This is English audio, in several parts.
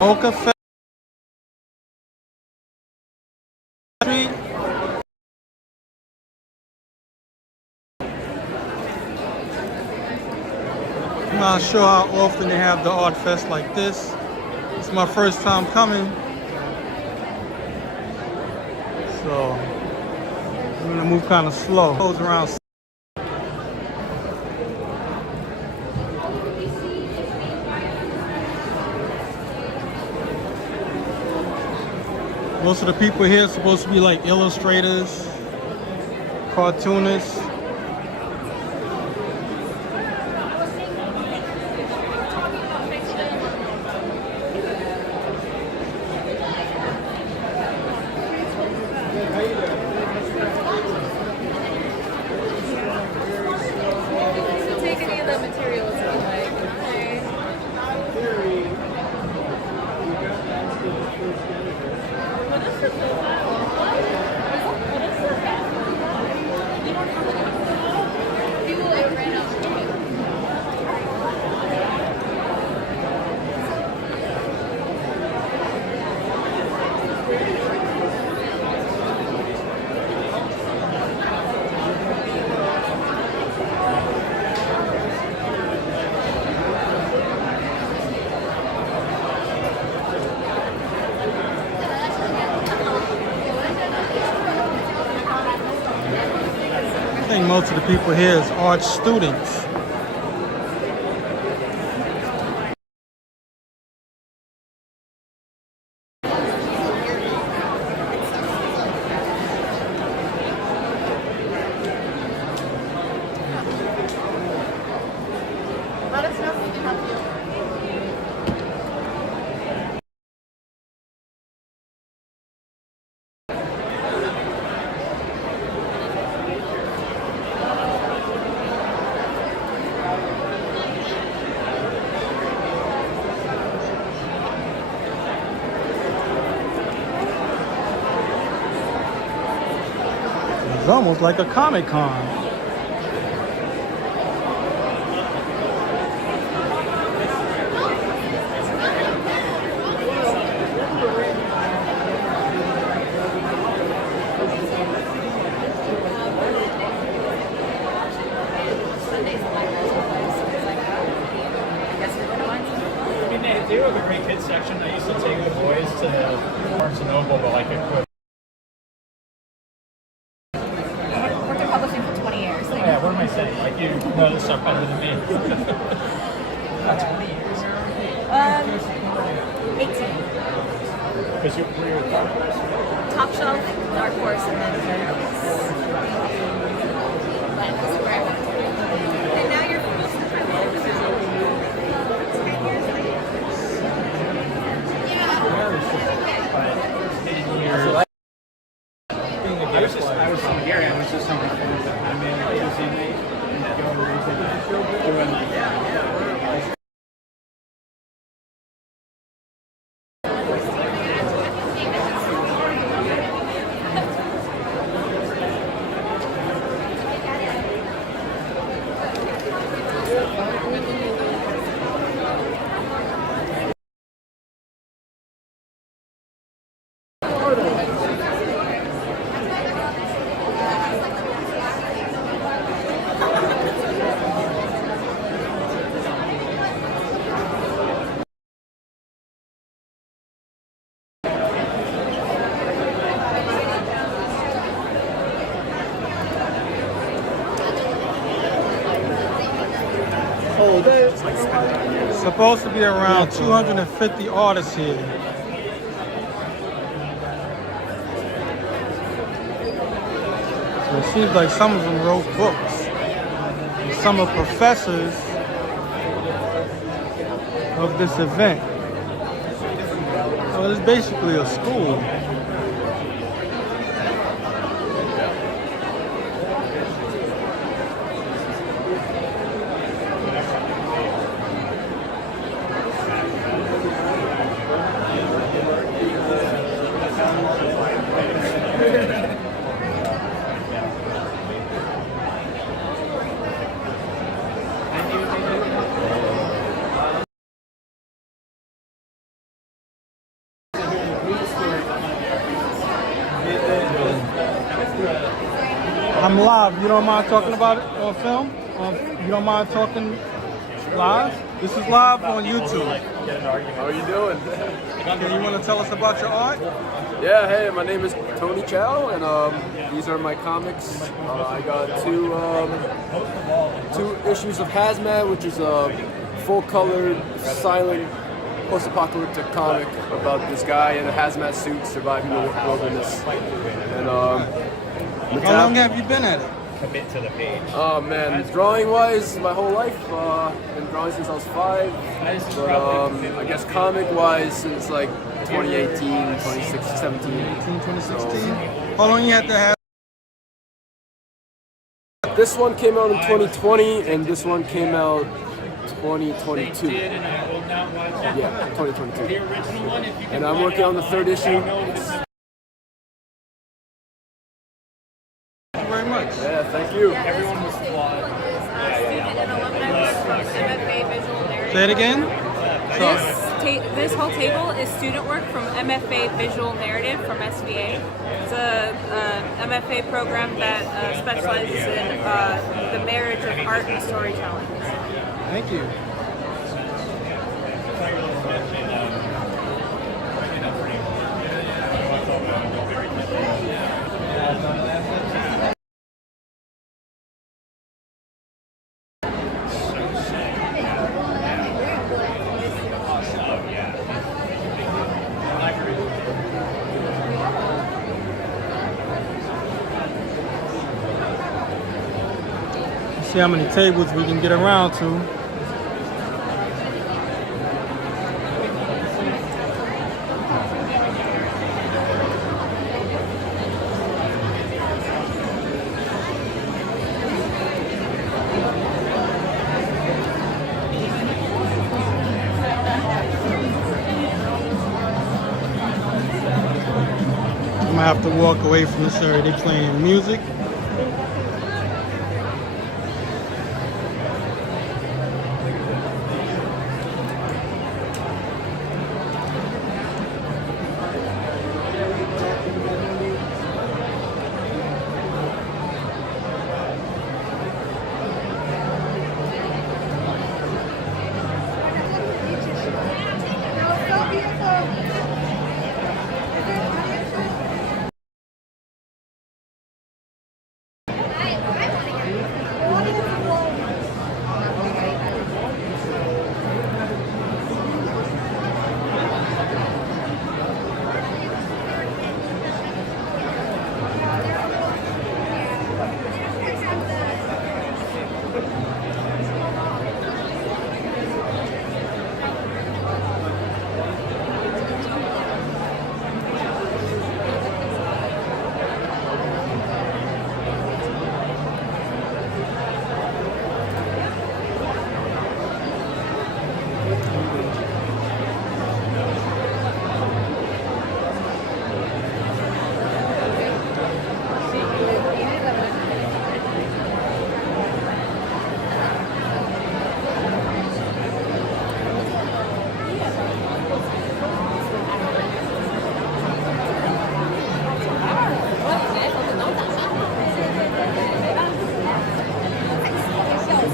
MOCCA Street. I'm not sure how often they have the art fest like this. It's my first time coming, so I'm gonna move kind of slow. Goes around. Most of the people here are supposed to be like illustrators, cartoonists. Take any of the materials you like. What is People like random. I think most of the people here is art students. Let us know if we can help you. It's almost like a Comic-Con. I mean, they do have a great kids section. I used to take the boys to Barnes and Noble, but like a quick. Worked in publishing for 20 years. Like, Yeah, what am I saying? Like you know this stuff better than me. Not 20 years. 18. Because you're Top shelf, dark horse, and then Lens, where I worked. And now you're supposed to try to now. 10 years later. I was from Gary. I was just something that I'm in Tuesday night and go to Tuesday night. Supposed to be around 250 artists here. So it seems like some of them wrote books. And some are professors of this event. So it's basically a school. live. You don't mind talking about it on film? You don't mind talking live? This is live on YouTube. How are you doing? Okay, you want to tell us about your art? Yeah, hey, my name is Tony Chow, and these are my comics. I got two issues of Hazmat, which is a full-colored, silent, post-apocalyptic comic about this guy in a hazmat suit surviving the wilderness. And How long have you been at it? Commit to the page. oh man, drawing-wise, my whole life. Been drawing since I was 5. But I guess comic-wise, since like 2018, 2016, 17. 2016? How long you had to have? This one came out in 2020, and this one came out 2022. Yeah, 2022. And I'm working on the 3rd issue. Thank you very much. Yeah, thank you. Everyone was flawed. Student and alumni work from MFA Visual Narrative. Say it again? Sorry. This whole table is student work from MFA Visual Narrative from SVA. It's a MFA program that specializes in the marriage of art and storytelling. Thank you. See how many tables we can get around to. I'm gonna have to walk away from this area. They're playing music.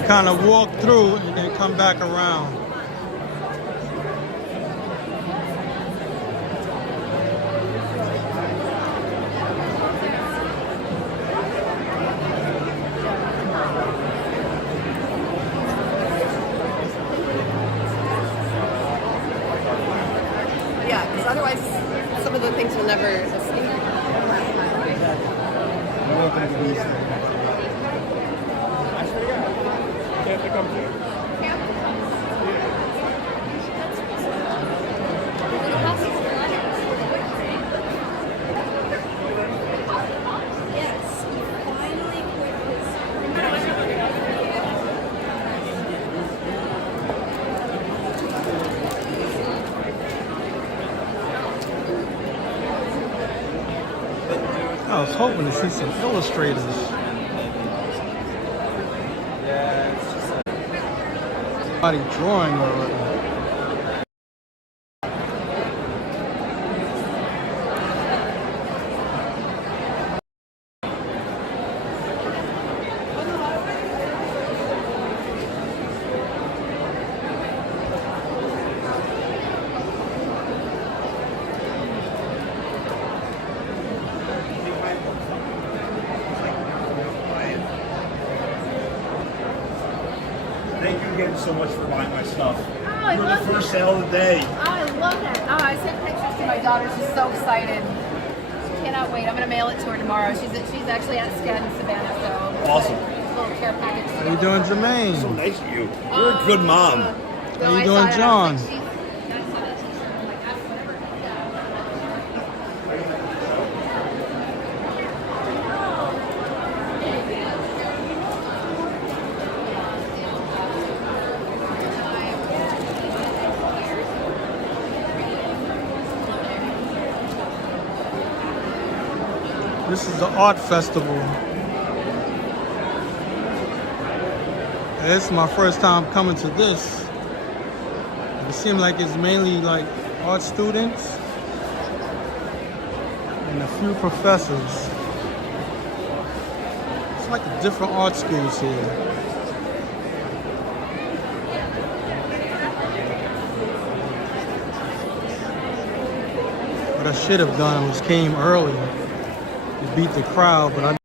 Kind of walk through and then come back around. Yeah, because otherwise some of the things will never escape. I was hoping to see some illustrators. Somebody drawing already. Thank you again so much for buying my stuff. Oh, I You're love the first it. sale of the day. Oh, I love that. Oh, I sent pictures to my daughter. She's so excited. She cannot wait. I'm gonna mail it to her tomorrow. She's actually at SCAD in Savannah, so Awesome. a little care package. How you doing, So Jermaine? nice of you. You're a good mom. How you doing, John? This is the art festival. It's my first time coming to this. It seems like it's mainly like art students and a few professors. It's like different art schools here. What I should have done was came early to beat the crowd, but I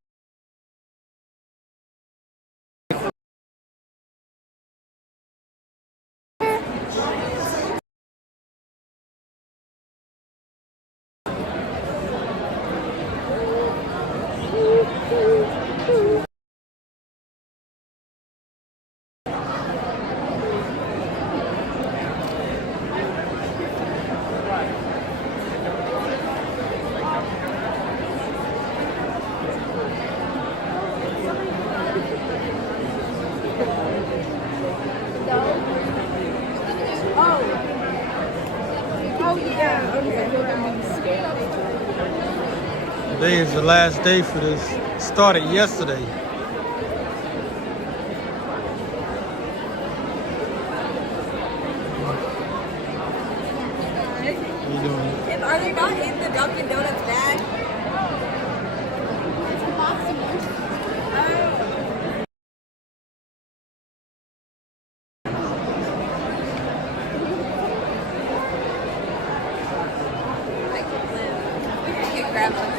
Today is the last day for this. It started yesterday. How you doing? Are they not in the Dunkin' Donuts bag? It's a box of I could live. I could grab one.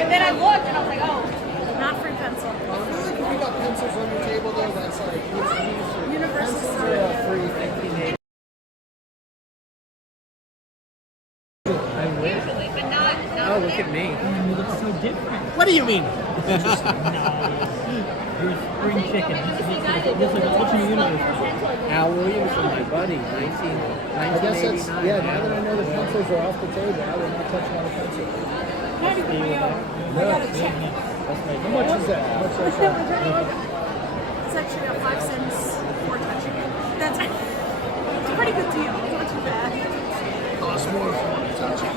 And then I looked and I was like, oh, not free pencil. I feel like if you got pencils on your table though, that's like Universal pencils are a free thing. Usually, but not. Oh, look at me. You look so different. What do you mean? You're spring chicken. This is what's your universe? Al Williams and my buddy, I guess that's, 1989. yeah, now that I know the pencils are off the table, I will not touch another pencil. How How much is that? How much is that? It's actually a 5 cents for touching it. That's it's a pretty good deal. It's not too bad. Costs more if you want to touch it.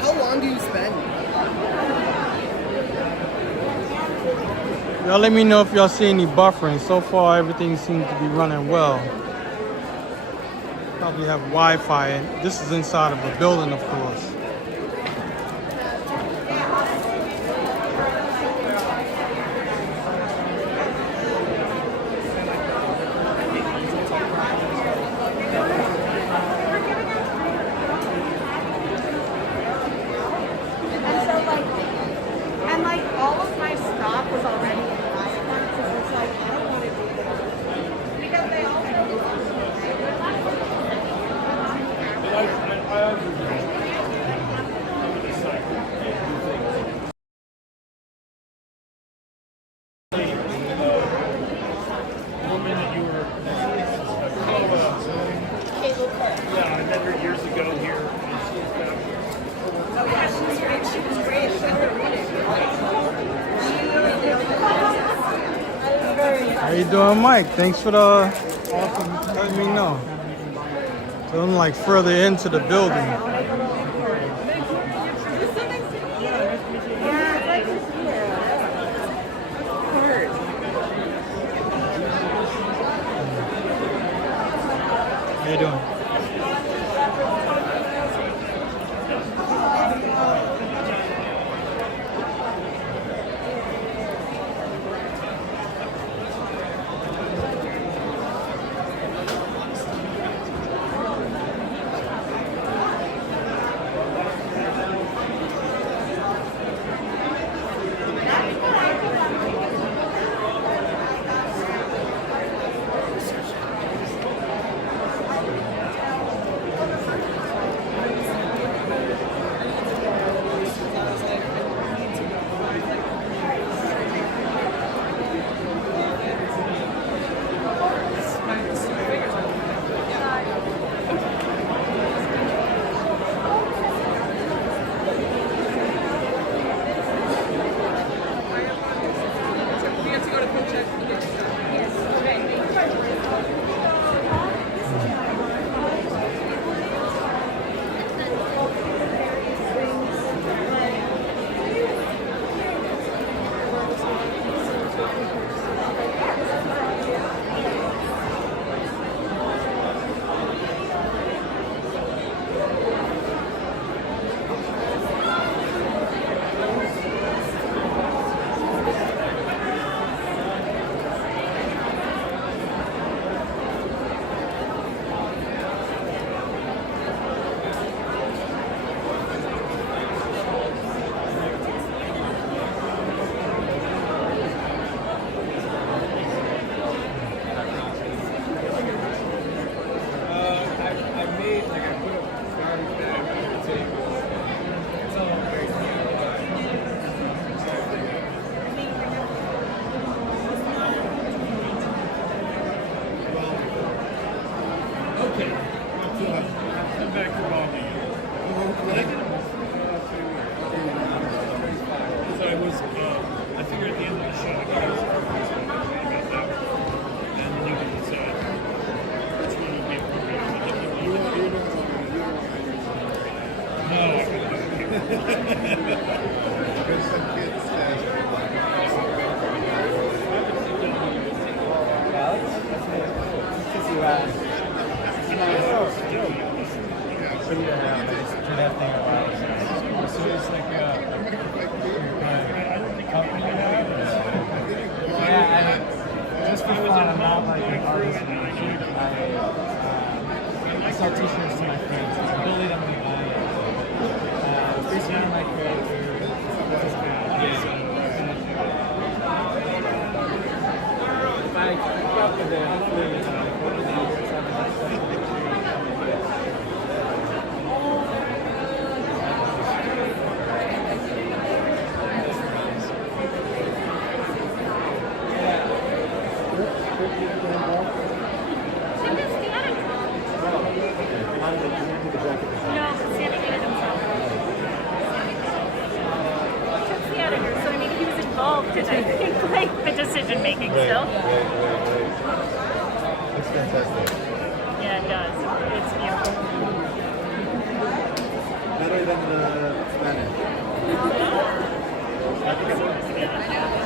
How long do you spend? Y'all let me know if y'all see any buffering. So far, everything seems to be running well. Probably have Wi-Fi, and this is inside of a building, of course. And like all of my stock was already in my account, so it's like I don't want to do that because they also. you doing, Mike? Thanks for the letting me know. So I'm like further into the building. How you doing?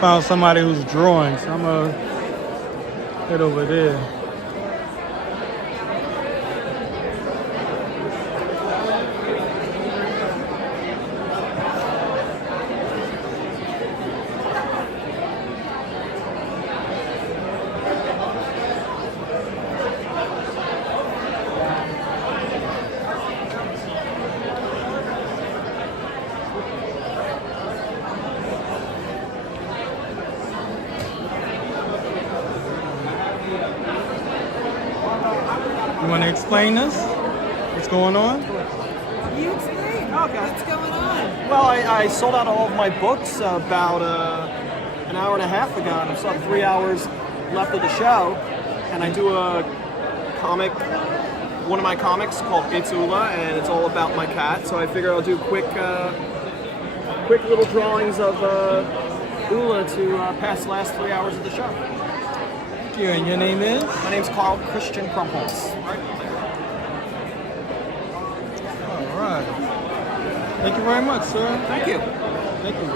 Found somebody who's drawing, so I'm gonna head over there. You want to explain this? What's going on? You explain. Okay. What's going on? Well, I sold out all of my books about an hour and a half ago, and I've still got 3 hours left of the show. And I do a comic, one of my comics called It's Ula, and it's all about my cat. So I figure I'll do quick little drawings of Ula to pass the last 3 hours of the show. you. And your name is? My name's Carl Christian Krumholz. All right. Thank you very much, sir. Thank you. Thank you.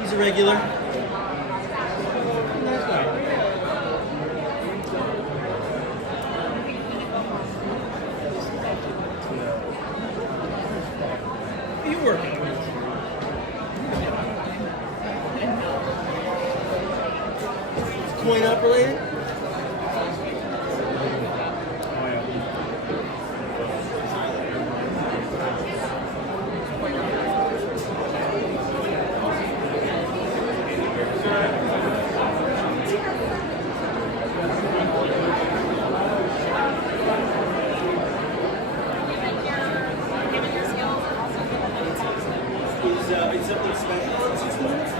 He's a regular. You working? Coin operated? It's something special in 6 months.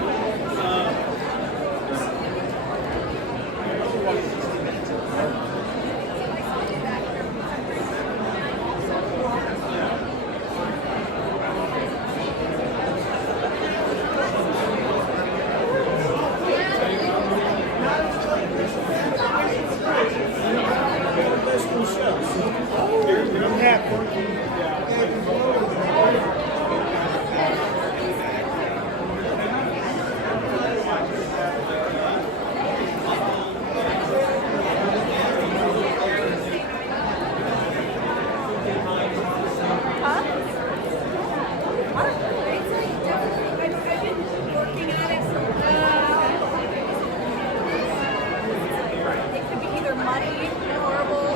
It could be either muddy, horrible,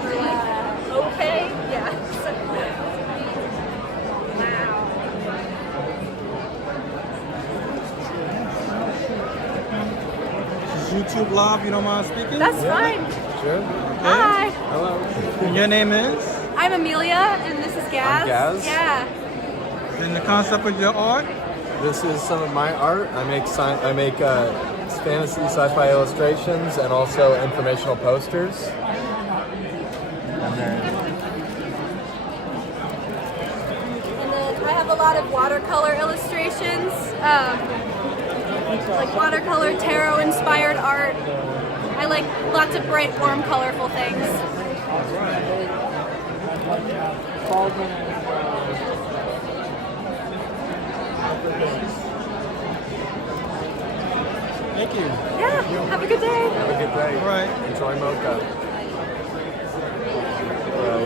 or okay. Yeah. Wow. This is YouTube Live. You don't mind speaking? That's fine. Sure. Hi. Hello. And your name is? I'm Amelia, and this is Gaz. I'm Gaz. Yeah. And the concept of your art? This is some of my art. I make fantasy sci-fi illustrations and also informational posters. And then And then I have a lot of watercolor illustrations, like watercolor tarot-inspired art. I like lots of bright, warm, colorful things. Thank you. Yeah, have a good day. have a good day. All right. Enjoy MOCCA. Hello.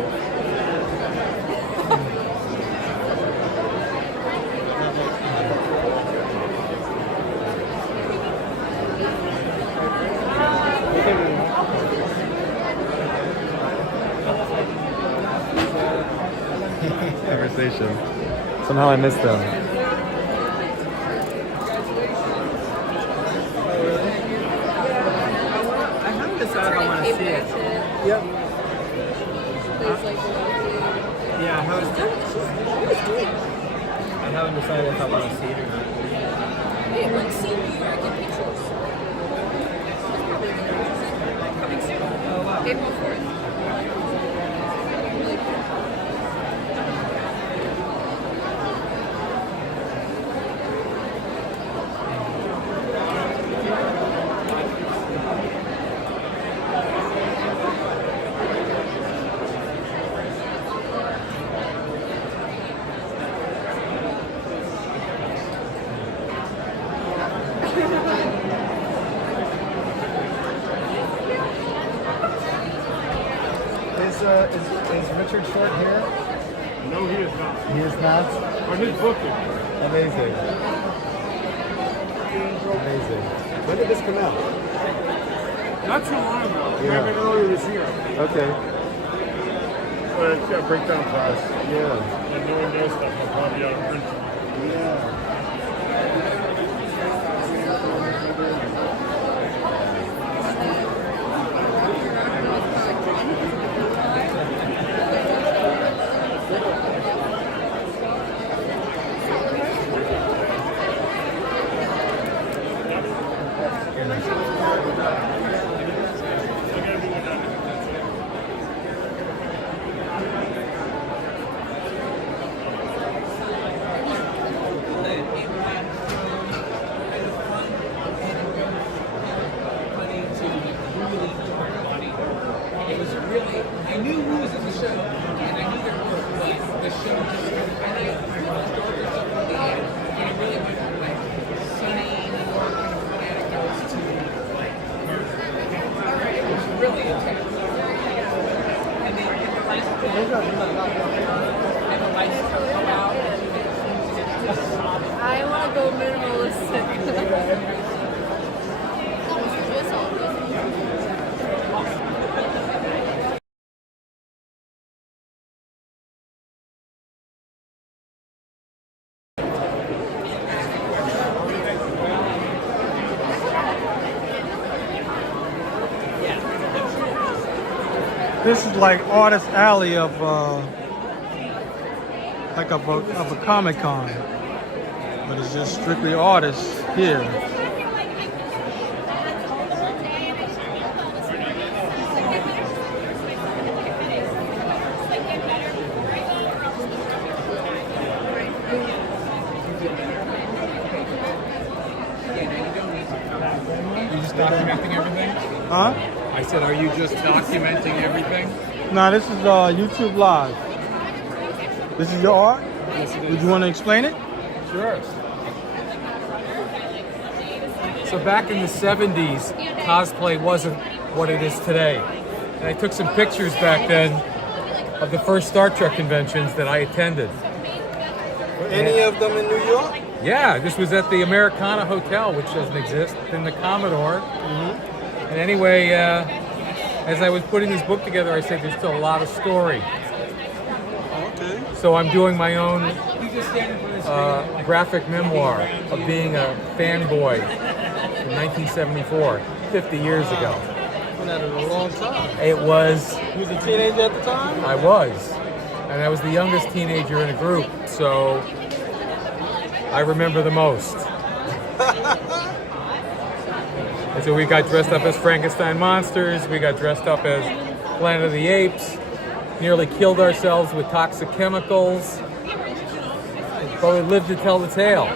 Conversation. Somehow I missed them. I haven't decided if I want to see it. Yep. Yeah, I haven't decided if I want to see it or not. April 4th. Is Richard Short here? No, he is not. He is not? Or his book is. Amazing. Amazing. When did this come out? Not too long ago. Yeah. Maybe earlier this year. Okay. But it's got a breakdown price. Yeah. And knowing their stuff, I'll probably out of print. I knew who was in the show, and I knew their work, but the show just, and I started stuff at the end, and it really went from like sunny New York kind of anecdotes to like murder. It was really intense. And the lights come out. I want to go minimalistic. This is like Artist Alley of like of a Comic Con, but it's just strictly artists here. You just documenting everything? Huh? I said, are you just documenting everything? No, this is YouTube Live. This is your art? Yes, it Would you want to explain it? Sure. So back in the 70s, cosplay wasn't what it is today. And I took some pictures back then of the first Star Trek conventions that I attended. Were any of them in New York? Yeah, this was at the Americana Hotel, which doesn't exist, in the Commodore. And anyway, as I was putting this book together, I said there's still a lot of story. Okay. So I'm doing my own graphic memoir of being a fanboy in 1974, 50 years ago. Been at it a long time. It was, You was a teenager at the time? I was, and I was the youngest teenager in a group, so I remember the most. And so we got dressed up as Frankenstein monsters, we got dressed up as Planet of the Apes, nearly killed ourselves with toxic chemicals, but we lived to tell the tale.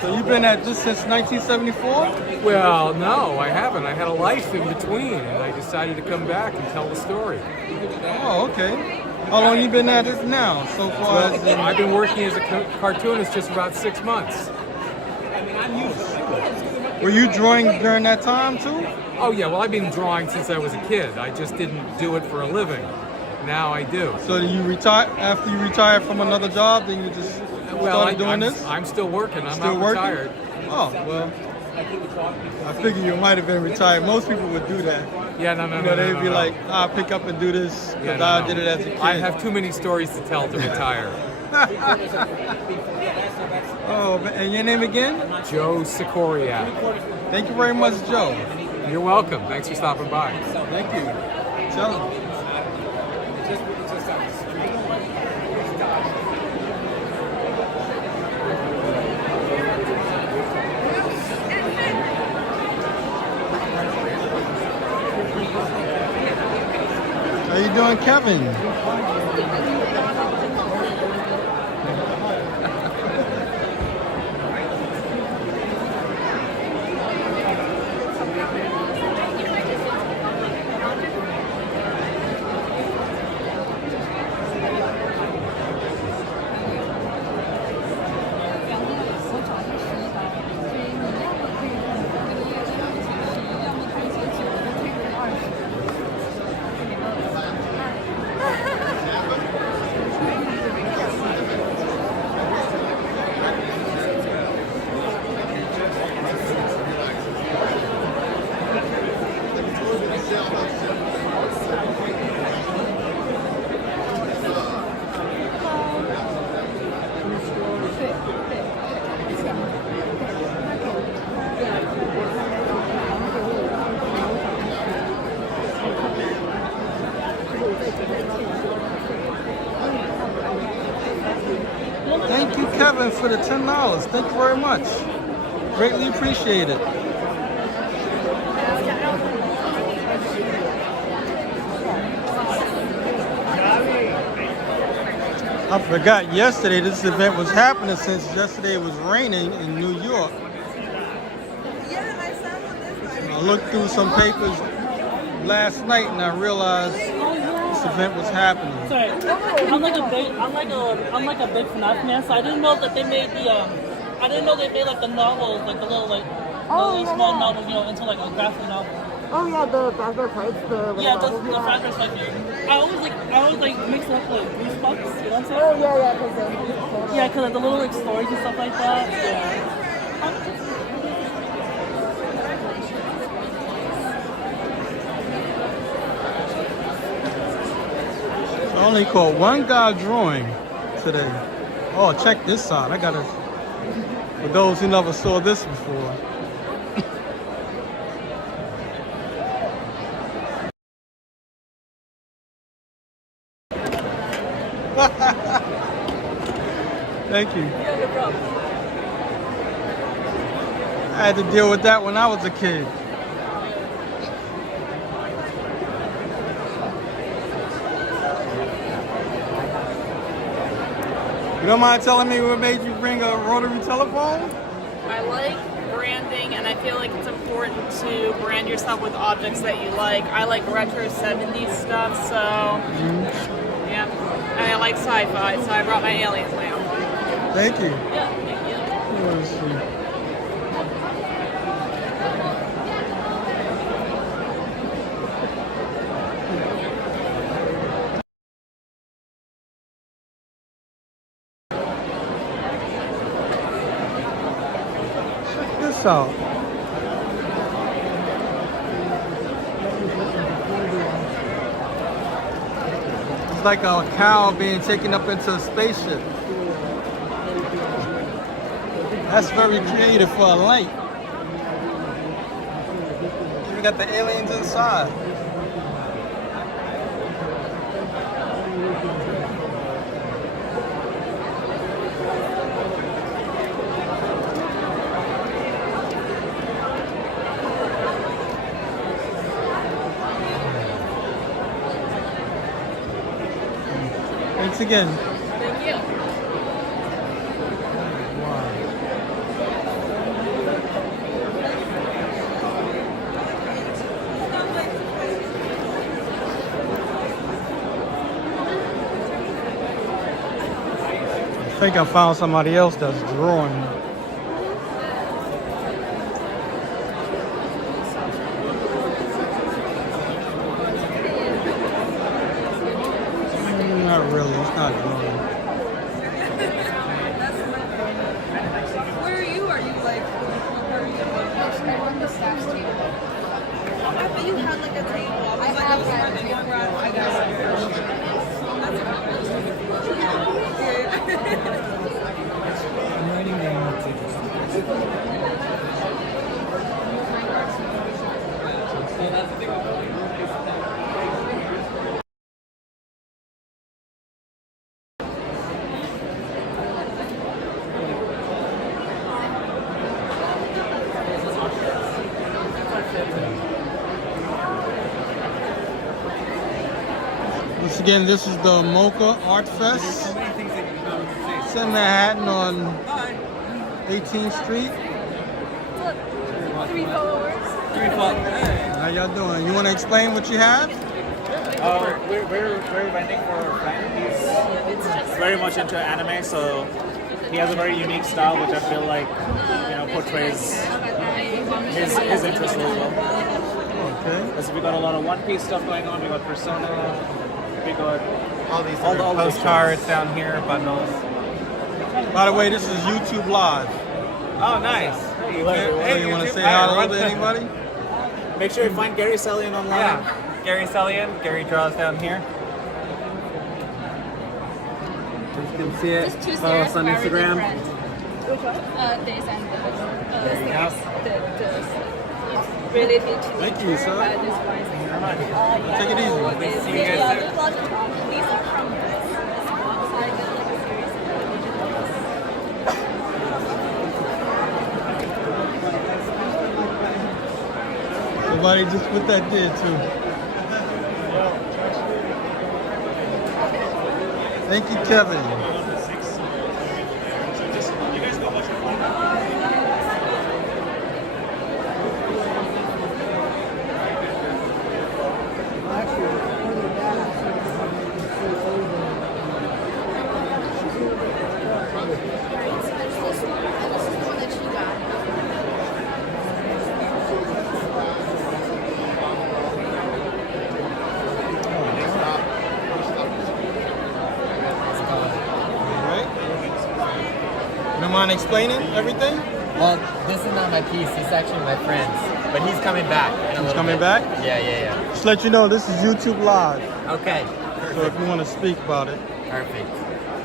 So you've been at this since 1974? Well, no, I haven't. I had a life in between, and I decided to come back and tell the story. Oh, okay. How long you been at it now? So far as I've been working as a cartoonist just about 6 months. were you drawing during that time too? Oh yeah, well I've been drawing since I was a kid. I just didn't do it for a living. Now I do. So you retire after you retired from another job, then you just started doing this? I'm still working. I'm Still not working? retired. Oh well. I figure you might have been retired. Most people would do that. Yeah, no. You know, they'd be like, I'll pick up and do this because Yeah, I no. did it as a kid. I have too many stories to tell to retire. Oh, and your name again? Joe Sikoriak. Thank you very much, Joe. You're welcome. Thanks for stopping by. Thank you. Tell him. How you doing, Kevin? Robin for the $10. Thank you very much. Greatly appreciate it. I forgot yesterday this event was happening since yesterday it was raining in New York. I looked through some papers last night and I realized this event was happening. Sorry, I'm like a big FNAF fan, so I didn't know that they made I didn't know they made like the novels, like the little small novels, into like a graphic novel. Oh yeah, the Fazbear Parts, the Fazbear's like I always mix it up with Goosebumps, you know what I'm saying? Oh yeah, because yeah, because like the little like stories and stuff like that. Yeah. I only caught one guy drawing today. Oh, check this out. I gotta, for those who never saw this before. Thank you. Yeah, no problem. I had to deal with that when I was a kid. You don't mind telling me what made you bring a rotary telephone? I like branding, and I feel like it's important to brand yourself with objects that you like. I like retro 70s stuff, so yeah. And I like sci-fi, so I brought my alien lamp. Thank you. Yeah, thank you. Let's see. Check this out. It's like a cow being taken up into a spaceship. That's very creative for a light. We got the aliens inside. Thanks again. Thank you. I think I found somebody else that's drawing. Not really, it's not drawing. Where are you? Are you like, where are you? I run the staff's table. I thought you had like a table. I was like, have I had a was table. I got I'm writing down tickets. Once again, this is the MOCCA Art Fest. It's in Manhattan on 18th Street. 3 followers. How y'all doing? You want to explain what you have? We're vending for Frank. He's very much into anime, so he has a very unique style, which I feel like portrays his interest really well. Okay. Because we got a lot of One Piece stuff going on. We got Persona. We got All these all the postcards down here, bundles. By the way, this is YouTube Live. Oh, nice. Hey, you want to say hello to anybody? Make sure you find Gary Sellian online. Yeah, Gary Sellian. Gary draws down here. You can see it. Just two Follow us stairs, on Instagram. Which one? This and this. There you go. This. Related to Thank you, sir. this one. Take it easy. See you guys soon. These are from this box. I got like a series of Somebody just put that there too. Thank you, Kevin. You don't mind explaining everything? Well, this is not my piece. This is actually my friend's. But he's coming back. He's coming back? Yeah. Just let you know, this is YouTube Live. Okay. So if you want to speak about it. Perfect.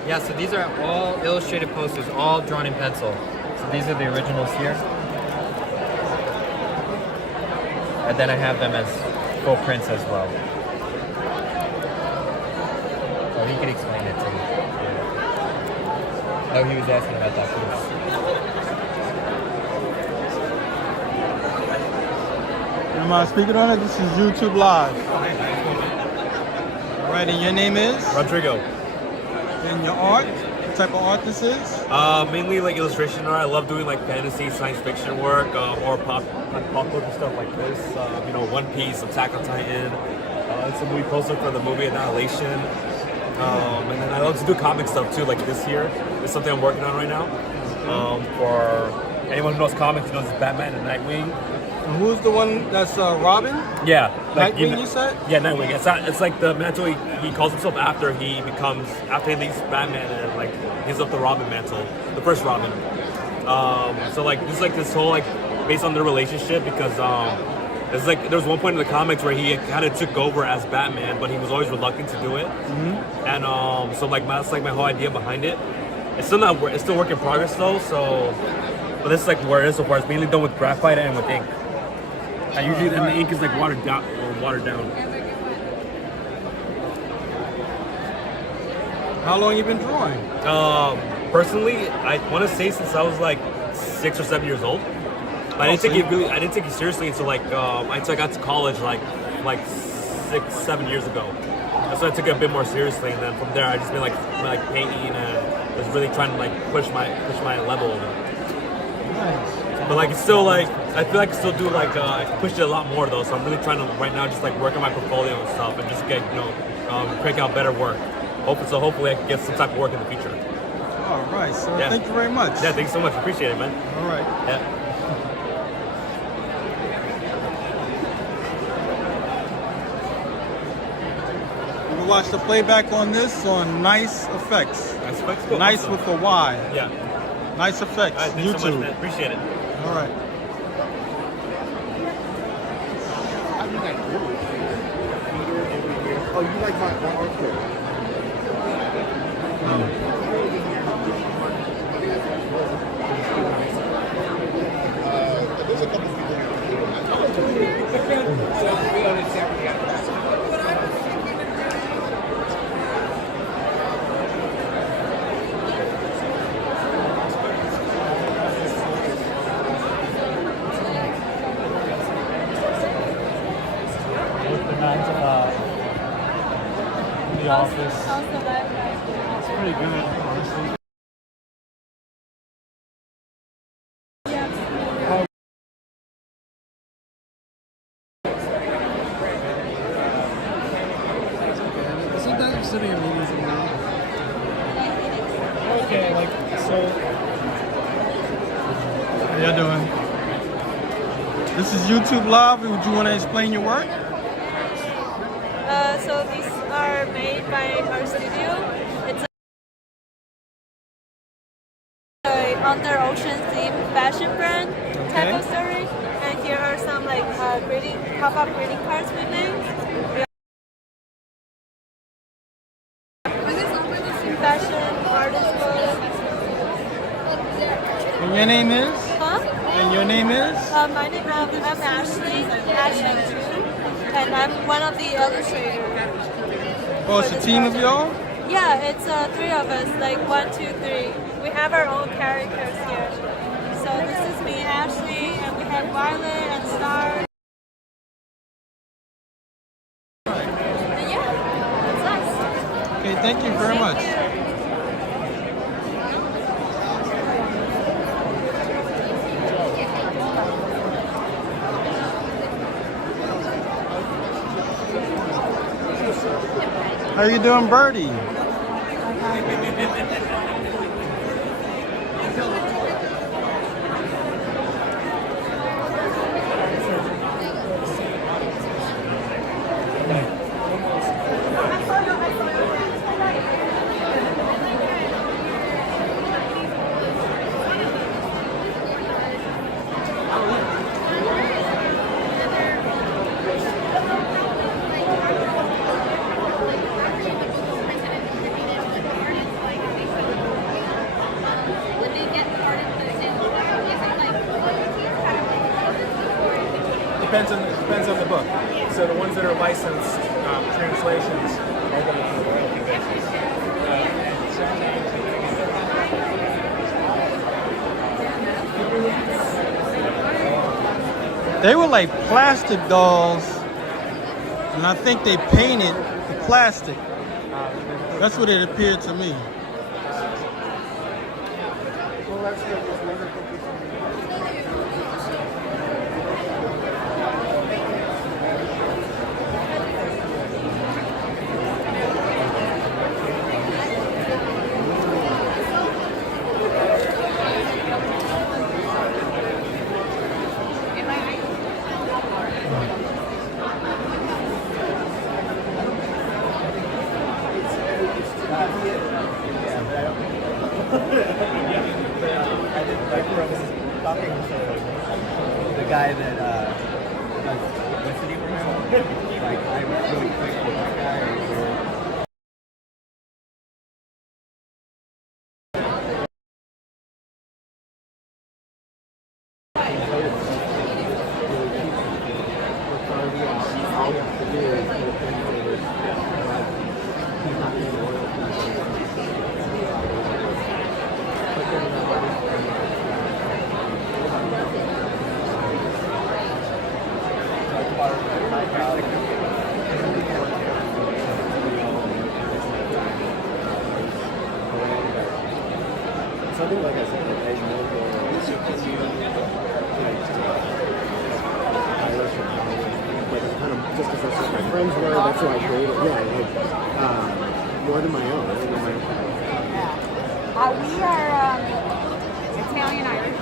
Yeah, so these are all illustrated posters, all drawn in pencil. So these are the originals here. And then I have them as full prints as well. Oh, he could explain it to me. Oh, he was asking about that piece. You don't mind speaking on it? This is YouTube Live. All right, and your name is? Rodrigo. And your art? What type of art this is? Mainly like illustration art. I love doing like fantasy, science fiction work, or pop culture stuff like this. You know, One Piece, Attack on Titan. It's a movie poster for the movie Annihilation. And then I love to do comic stuff too, like this here. It's something I'm working on right now. For anyone who knows comics, knows Batman and Nightwing. And who's the one that's Robin? Yeah. Like, Nightwing, you said? Yeah, Nightwing. It's like the mantle he calls himself after he leaves Batman and like gives up the Robin mantle, the first Robin. So like this whole like based on their relationship because it's like there was one point in the comics where he kind of took over as Batman, but he was always reluctant to do it. And so like that's like my whole idea behind it. It's still work in progress though. So, but this is like where it is so far. It's mainly done with graphite and with ink. And usually the ink is like watered down. How long you been drawing? Personally, I want to say since I was like 6 or 7 years old. But I didn't take it seriously until like until I got to college like 6-7 years ago. That's when I took it a bit more seriously, and then from there I just been like painting and just really trying to like push my level. Nice. But like it's still like I feel like I still do like I pushed it a lot more though. So I'm really trying to right now just like work on my portfolio and stuff and just get crank out better work. Hopefully I can get some type of work in the future. All right, so thank you very much. Yeah, thanks so much. Appreciate it, man. All right. Yeah. Watch the playback on this on Nice Effects. Nice Effects? Cool. Nice Awesome. with a Y. Yeah. Nice Effects. All right, thanks YouTube. so much, man. Appreciate it. All right. Oh, you like my artwork? There's a couple people. The Office. It's pretty good, honestly. Sometimes I'm sitting in meetings and Okay, like, so. How y'all doing? This is YouTube Live. Would you want to explain your work? So these are made by our studio. It's a under ocean themed fashion brand type of story. And here are some like pop-up greeting cards we made. Fashion artist book. And your name is? Huh? And your name is? My name I'm Ashley too, and I'm one of the illustrators. Oh, it's a team of y'all? Yeah, it's 3 of us, like 1, 2, 3. We have our own characters here. So this is me, Ashley, and we have Violet and Star. Okay, thank you very much. How you doing, Birdie? Depends on the book. So the ones that are licensed translations are going to be a royalty basis. They were like plastic dolls, and I think they painted the plastic. That's what it appeared to me. The guy that does publicity for him, like I really clicked with that guy. Something like I said, like, I know like kind of just because that's what my friends were, that's who I created. Yeah, like more than my own. We are Italian Irish.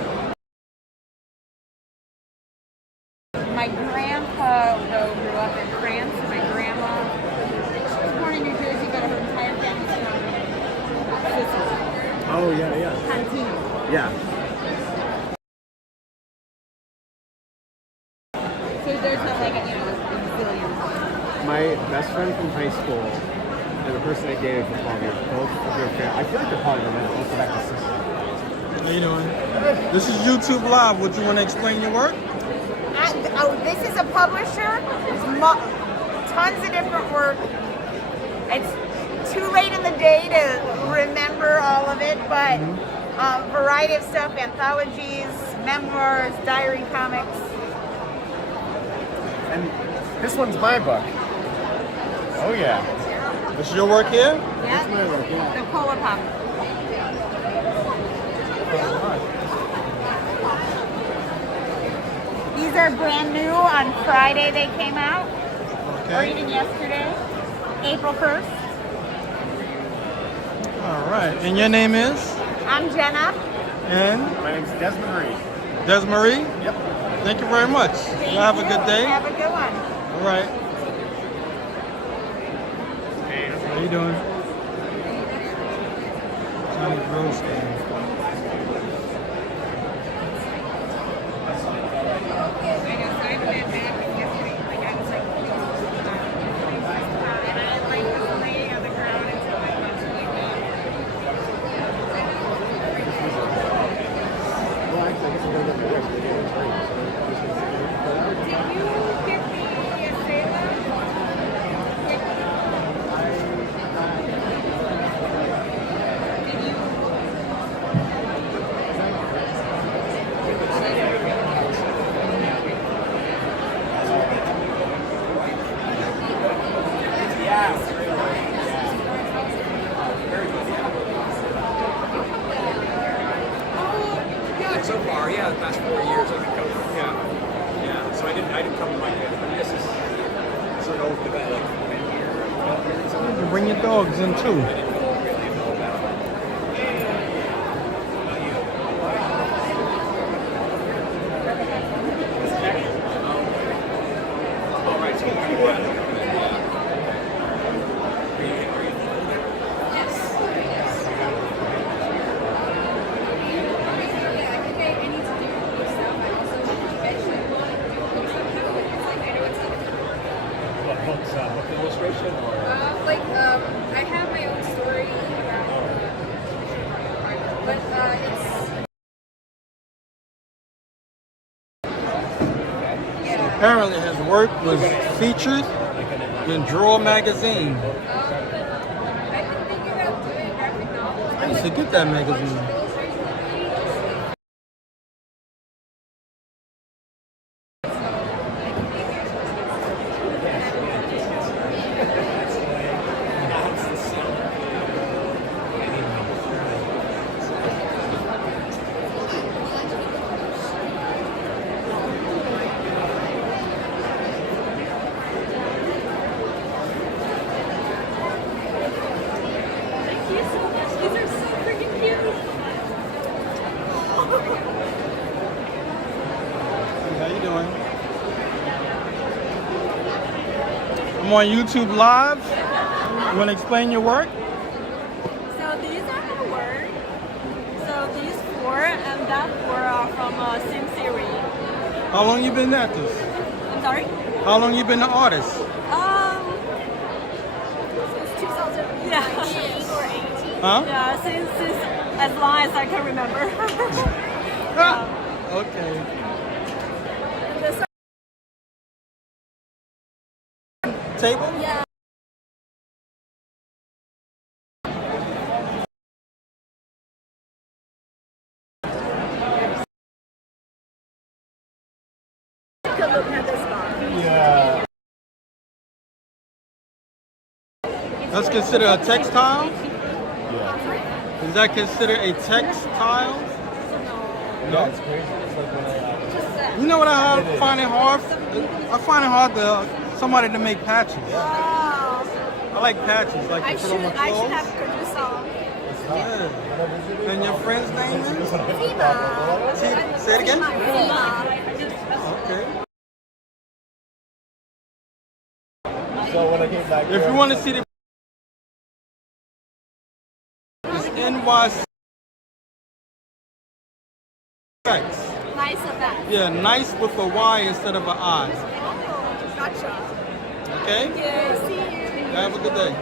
My grandpa, though, grew up in France. My grandma was born in New Jersey, but her entire family's from Sicily. Oh, yeah. Cantino. Yeah. So there's not like a billion. My best friend from high school and the person I dated for 12 years, both of their parents, I feel like they're probably going to go back to Sicily. How you doing? This is YouTube Live. Would you want to explain your work? This is a publisher. There's tons of different work. It's too late in the day to remember all of it, but variety of stuff, anthologies, memoirs, diary comics. And this one's my book. Oh, yeah. This is your work here? Yeah, That's my work, yeah. the Cola Pop. These are brand new. On Friday they came out. Or even yesterday, April 1st. All right. And your name is? I'm Jenna. And? My name's Desmarie. Desmarie? Yep. Thank you very much. Thank you have you. a good day. Have a good one. All right. How you doing? Johnny Gross game. This is an old guy, like 10 years, 12 years old. You can bring your dogs in too. Book illustration or? I have my own story about, but it's. Apparently his work was featured in Draw magazine. I've been thinking about doing graphic novels. I used to get that magazine. How you doing? I'm on YouTube Live. You want to explain your work? So these are my work. So these four and that four are from Sim series. How long you been at this? I'm sorry? How long you been an artist? Since 2019 or 18. Huh? Yeah, since as long as I can remember. Okay. Table? Yeah. Look at this guy. Yeah. That's considered a textile? Yeah. Is that considered a textile? Yeah, it's crazy. It's like when You know what I find it hard? I find it hard to somebody to make patches. I like patches, like to put on my clothes. have produced some. Yeah. And your friend's name is? Say it again? Okay. So when I came back If you want to see the it's NYC. Nice of that. Yeah, nice with a Y instead of an I. Gotcha. Okay? Yeah, see you. Have a good day.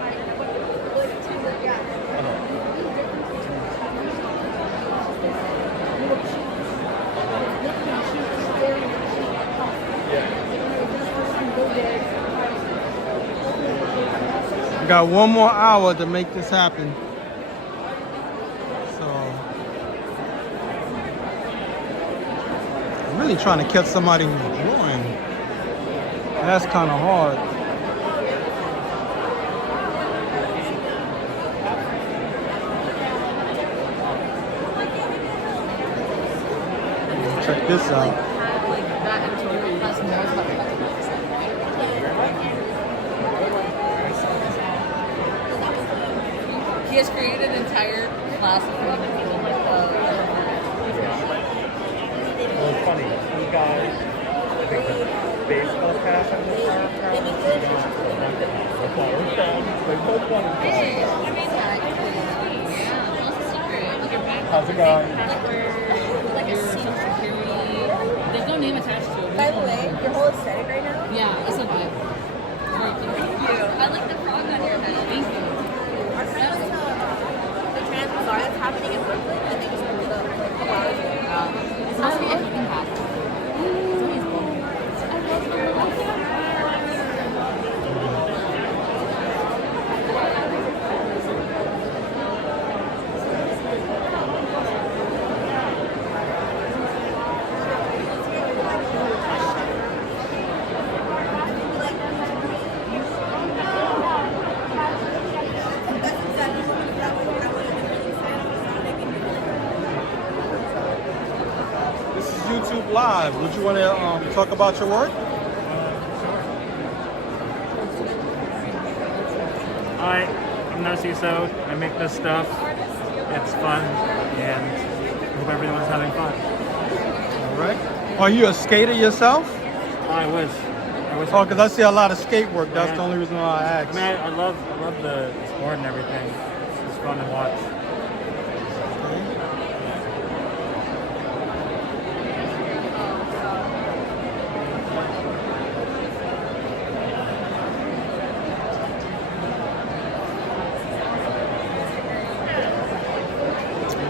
We got one more hour to make this happen. So I'm really trying to catch somebody who's drawing. That's kind of hard. Check this out. He has created an entire class of people like Well, it's funny. He got, I think, the baseball passion in the car. They both wanted to. How's it going? like a secret security. There's no name attached to it. By the way, your whole aesthetic right now? Yeah, it's a vibe. Very cute. Thank you. I like the frog on your head. Thank you. Our friend went to the trans bazaar that's happening in Brooklyn, and they just moved it up like a couple hours ago. It's supposed to be a heating path. It's always cool. This is YouTube Live. Would you want to talk about your work? Hi, I'm Narciso. I make this stuff. It's fun, and I hope everyone's having fun. All right. Are you a skater yourself? I wish. Oh, because I see a lot of skate work. That's the only reason why I asked. I mean, I love the sport and everything. It's fun to watch.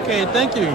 Okay, thank you.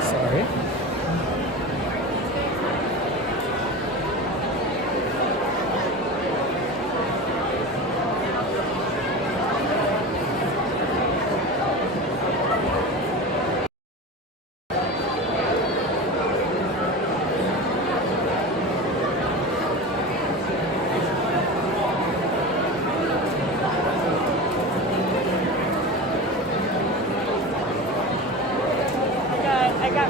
Sorry. I got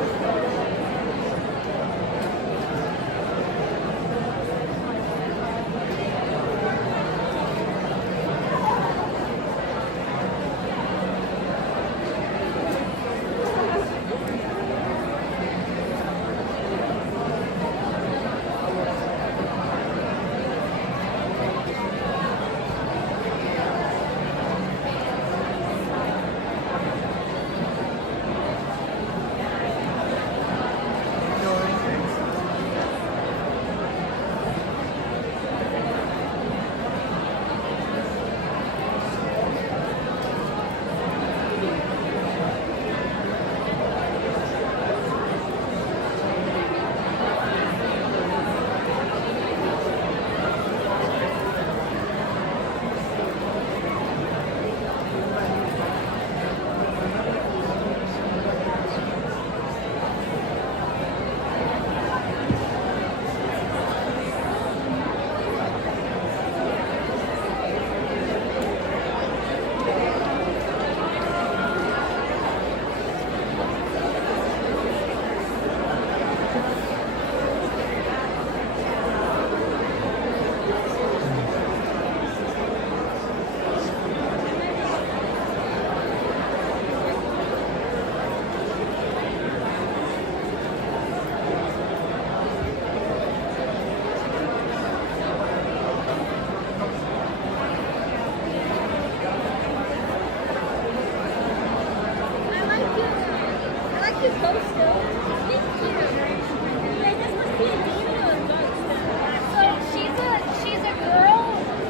She's a girl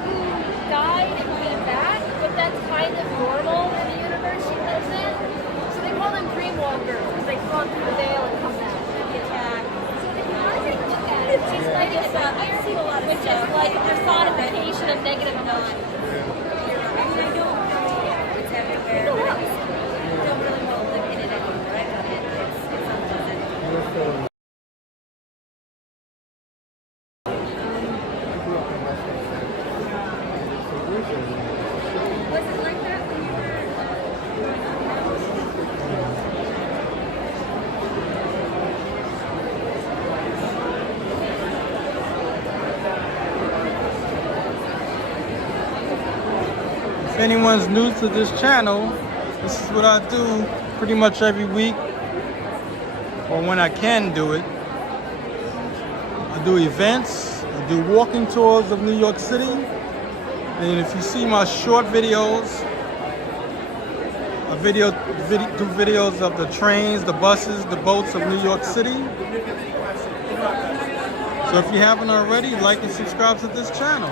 who died and came back, but that's kind of normal in the universe she lives in. So they call them dreamwalkers because they fall through the veil and come back and get back. So if you want to take a look at it, she's like I've seen a lot of which is like the personification of negative emotion. It's everywhere. You don't really want to live in it anymore, right? But it's unpleasant. Was it like that when you If anyone's new to this channel, this is what I do pretty much every week, or when I can do it. I do events, I do walking tours of New York City, and if you see my short videos, I do videos of the trains, the buses, the boats of New York City. So if you haven't already, like and subscribe to this channel.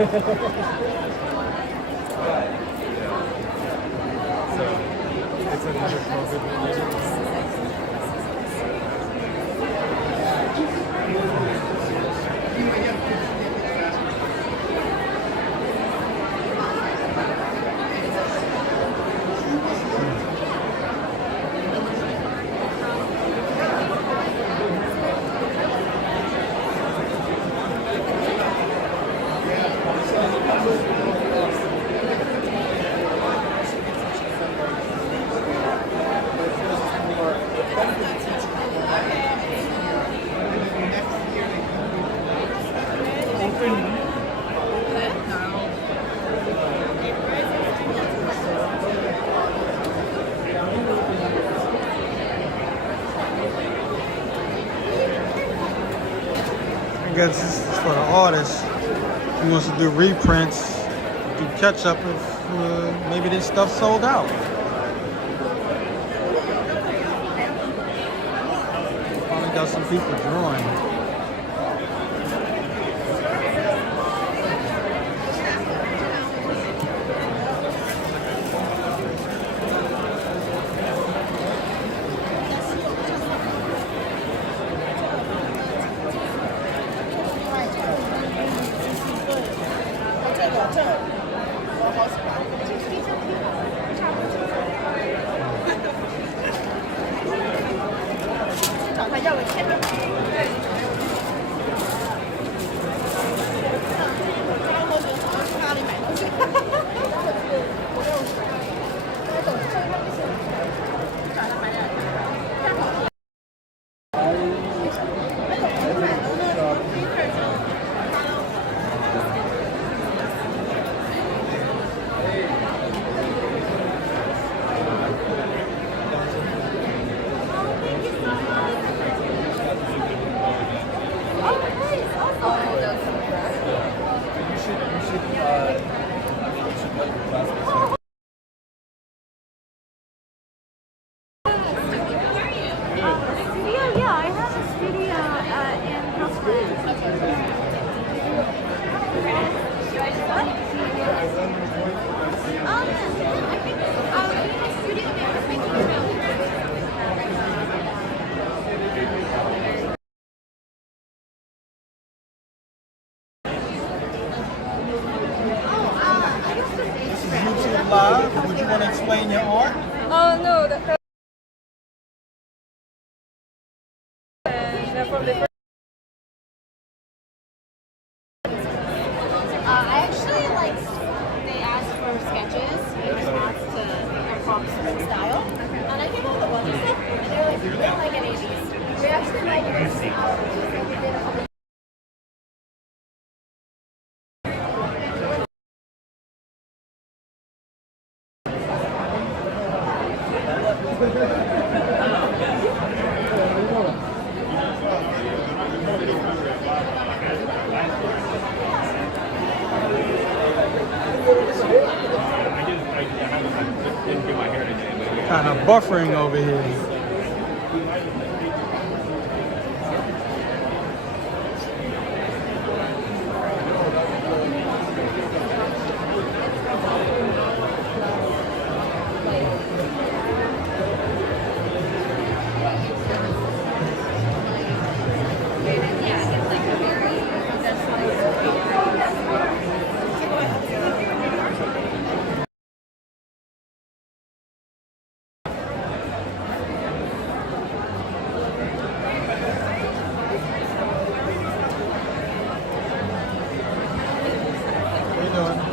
So it's another COVID related. I guess this is for the artist who wants to do reprints, do catch up if maybe this stuff sold out. Finally got some people drawing. Live. Would you want to explain your art? Oh no, the from the I actually like, they asked for sketches in response to our Fox style. And I came up with a bunch of stuff. And they were like, we don't like any of these. We actually like this. Kind of buffering over here.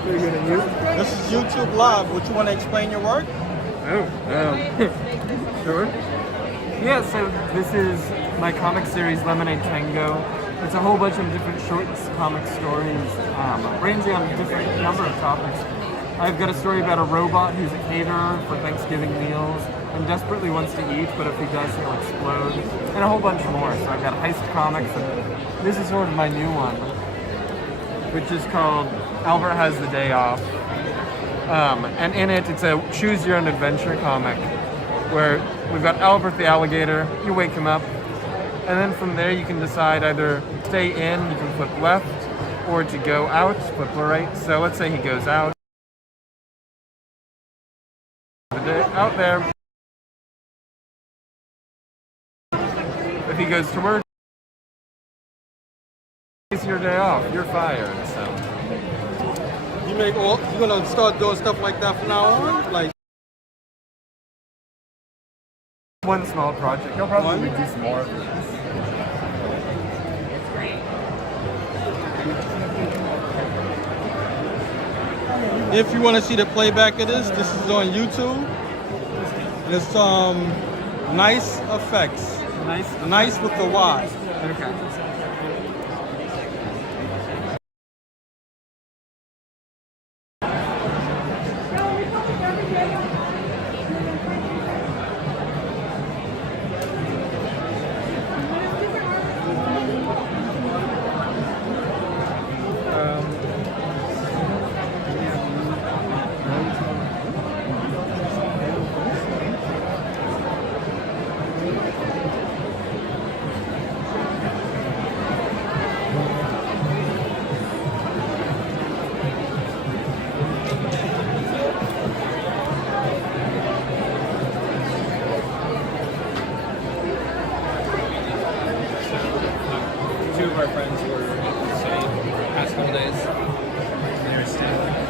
Pretty good at you. This is YouTube Live. Would you want to explain your work? Sure. Yeah, so this is my comic series, Lemonade Tango. It's a whole bunch of different short comic stories, ranging on a different number of topics. I've got a story about a robot who's a caterer for Thanksgiving meals and desperately wants to eat, but if he does, he'll explode, and a whole bunch more. So I've got heist comics, and this is sort of my new one, which is called Albert Has the Day Off. And in it, it's a choose your own adventure comic where we've got Albert the alligator, you wake him up, and then from there you can decide either stay in, you can flip left, or to go out, flip right. So let's say he goes out. Out there. If he goes to work, it's your day off. You're fired. So You're gonna start doing stuff like that from now on, like one small project. You'll probably do some more of it. if you want to see the playback of this is on YouTube. It's Nice Effects. Nice with the Y. Okay. Two of our friends were studying the past couple days. They were staying.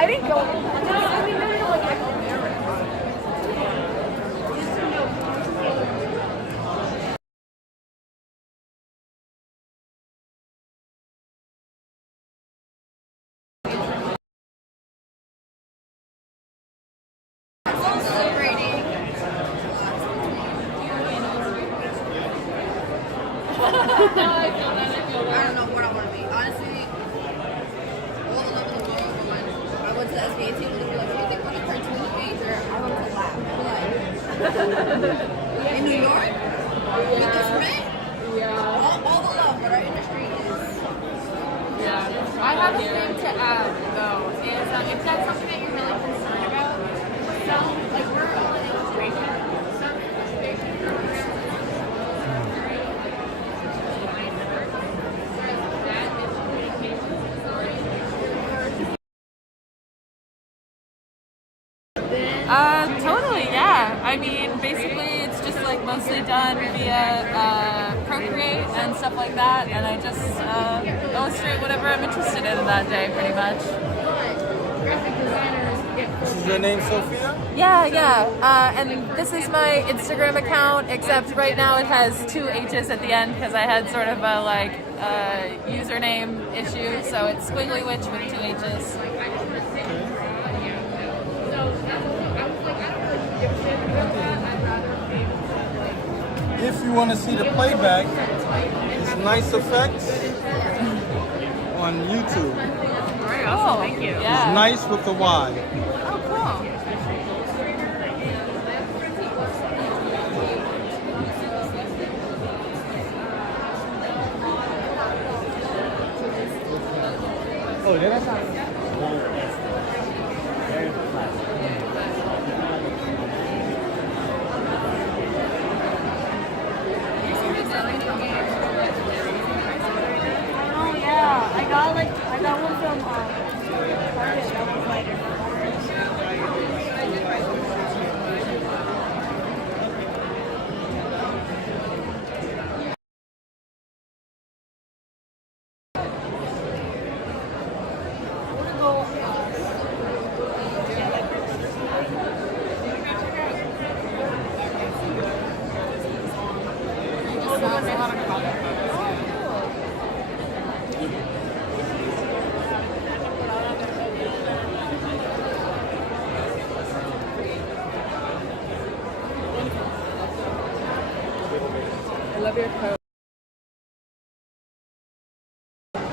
I didn't go. I don't know what I want to be. Honestly, all the love in the world, but I went to the In New York? With this rent? Yeah. All the love, but our industry is... Yeah. I have a thing to add, though, is if that's something that you're really concerned about, like we're all in illustration. Some illustration programs Totally, yeah. I mean, basically, it's just like mostly done via Procreate and stuff like that, and I just illustrate whatever I'm interested in that day, pretty much. This is your name, Sophia? Yeah. And this is my Instagram account, except right now it has 2 H's at the end because I had sort of a username issue, so it's Squiggly Witch with 2 H's. If you want to see the playback, it's nice effects on YouTube. Very awesome, thank you. It's nice with the Y. Oh, cool. Oh, that's Oh yeah, I got one from Target that was like I love your coat.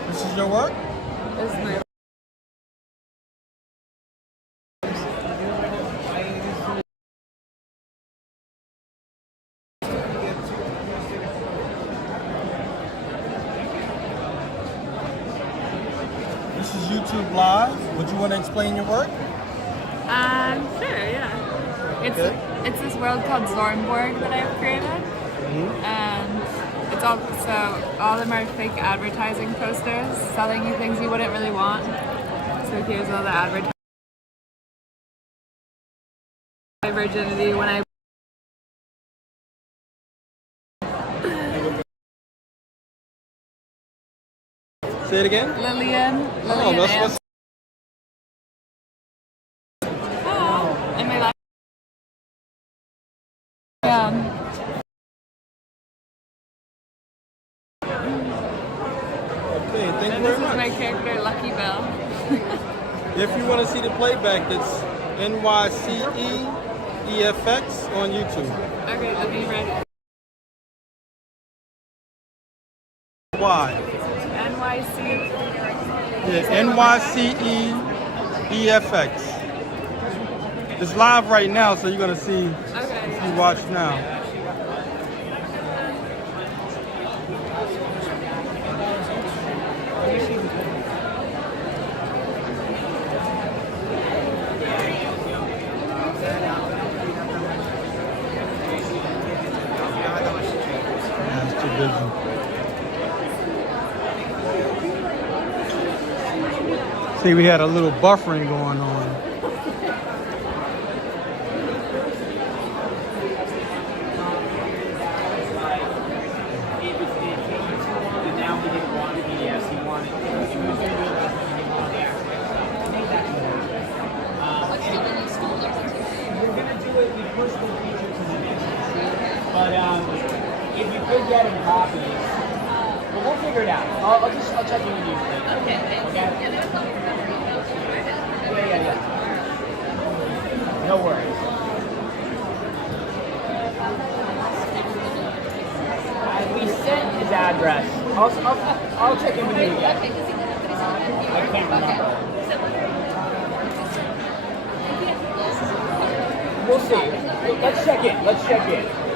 This is your work? This is my This is YouTube Live. Would you want to explain your work? Sure, yeah. It's this world called Zornborg that I've created, and it's all of them are fake advertising posters selling you things you wouldn't really want. So here's all the advertising. My virginity when I. Say it again. Lillian. Oh, that's And my life. Yeah. Okay, thank you And very this much. is my character, Lucky Bell. If you want to see the playback, it's NYCEEFX on YouTube. Okay, let me write it. Y. NYC. Yeah, NYCEEFX. It's live right now, so you're going to see if you watch now. Yeah, it's too busy. See, we had a little buffering going on. But if you could get him copies, well, we'll figure it out. I'll check in with you. Okay. Yeah. No worries. We sent his address. I'll check in with you again. I can't remember. We'll see. Let's check in. Let's check in.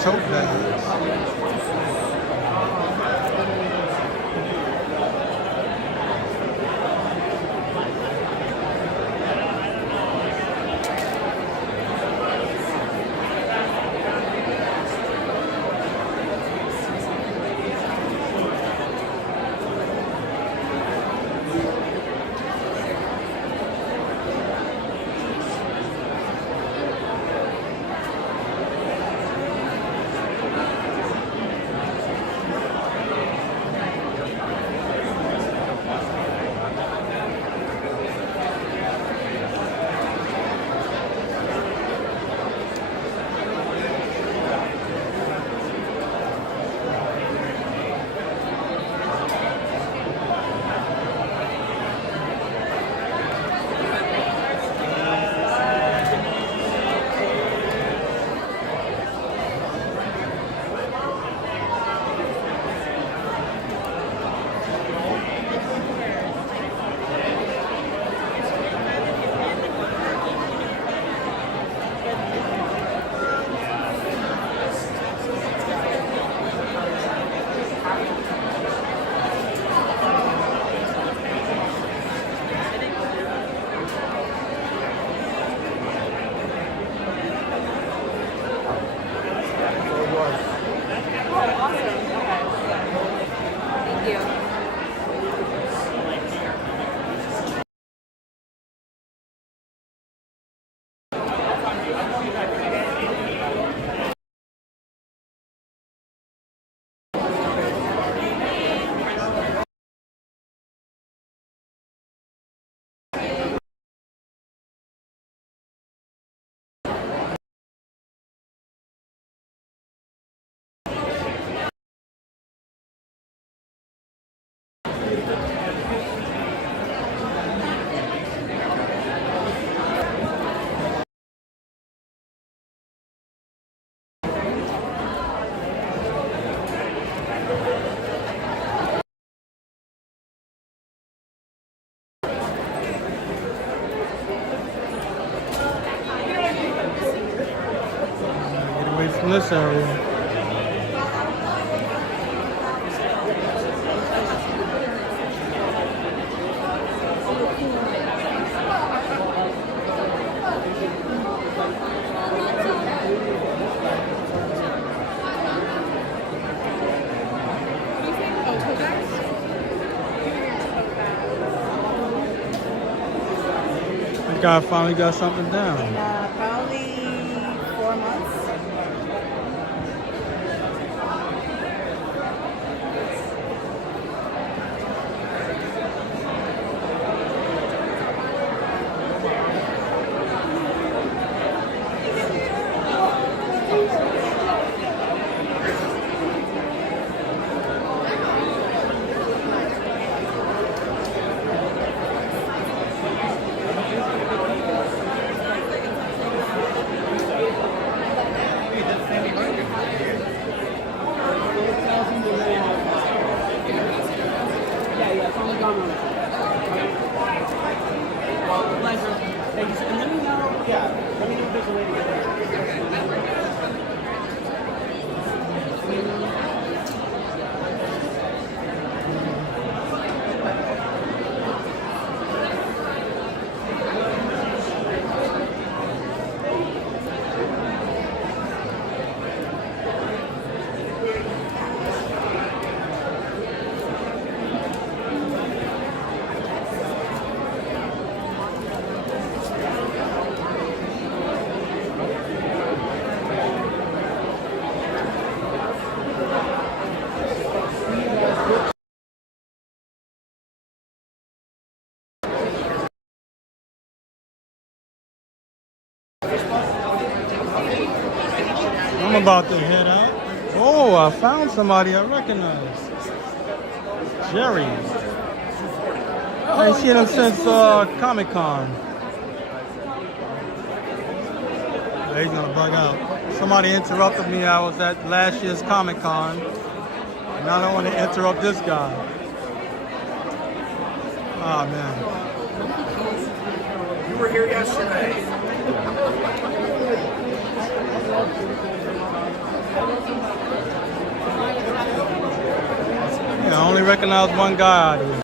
Tote bags. From this area. This guy finally got something down. Probably 4 months. Pleasure. Thank you. And let me know, let me know if there's a way to get there. I'm about to head out. Oh, I found somebody I recognize. Jerry. I ain't seen him since Comic-Con. Yeah, he's gonna bug out. Somebody interrupted me. I was at last year's Comic-Con. And I don't want to interrupt this guy. Oh, man. You were here yesterday. Yeah, I only recognize one guy out here.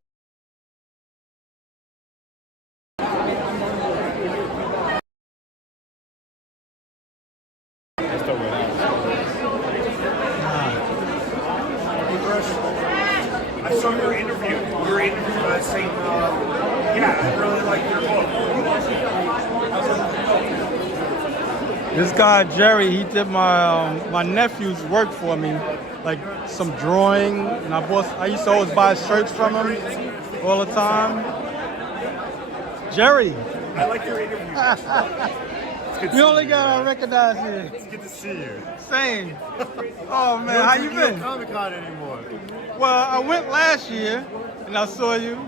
I saw your interview. Your interview saying, yeah, I really like your book. This guy Jerry, he did my nephew's work for me, like some drawing, and I used to always buy shirts from him all the time. Jerry. I like your interview. You only got to recognize here. It's good to see you. Same. Oh man, how you been? Comic-Con anymore. Well, I went last year and I saw you,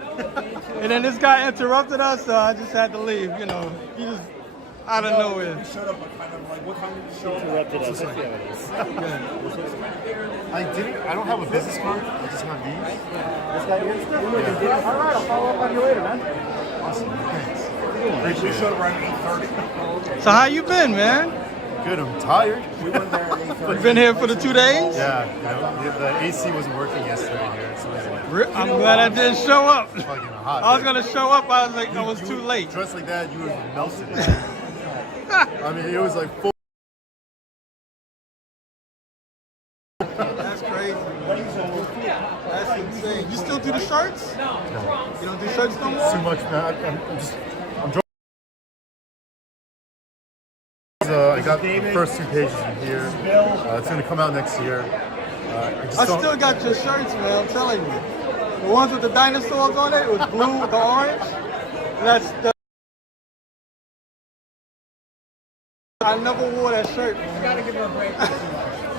and then this guy interrupted us, so I just had to leave. You know, he just out of nowhere. You showed up kind of like, what time did you show up? Interrupted us. I don't have a business card. I just have these. This guy here? All right, I'll follow up on you later, man. Awesome. Thanks. We showed up around 8:30. So how you been, man? Good. I'm tired. We went there at 8:30. You been here for the 2 days? Yeah. You know, the AC wasn't working yesterday here, so it's like. I'm glad I didn't show up. Fucking hot. I was gonna show up. I was like, I was too late. Dressed like that, you would have melted it. I mean, it was like full. That's crazy. That's insane. You still do the shirts? No. You don't do shirts no more? Too much, man. I'm drawing. I got the first 2 pages in here. It's going to come out next year. I still got your shirts, man. I'm telling you. The ones with the dinosaurs on it, with blue with the orange. That's the. I never wore that shirt, man. You gotta give her a break.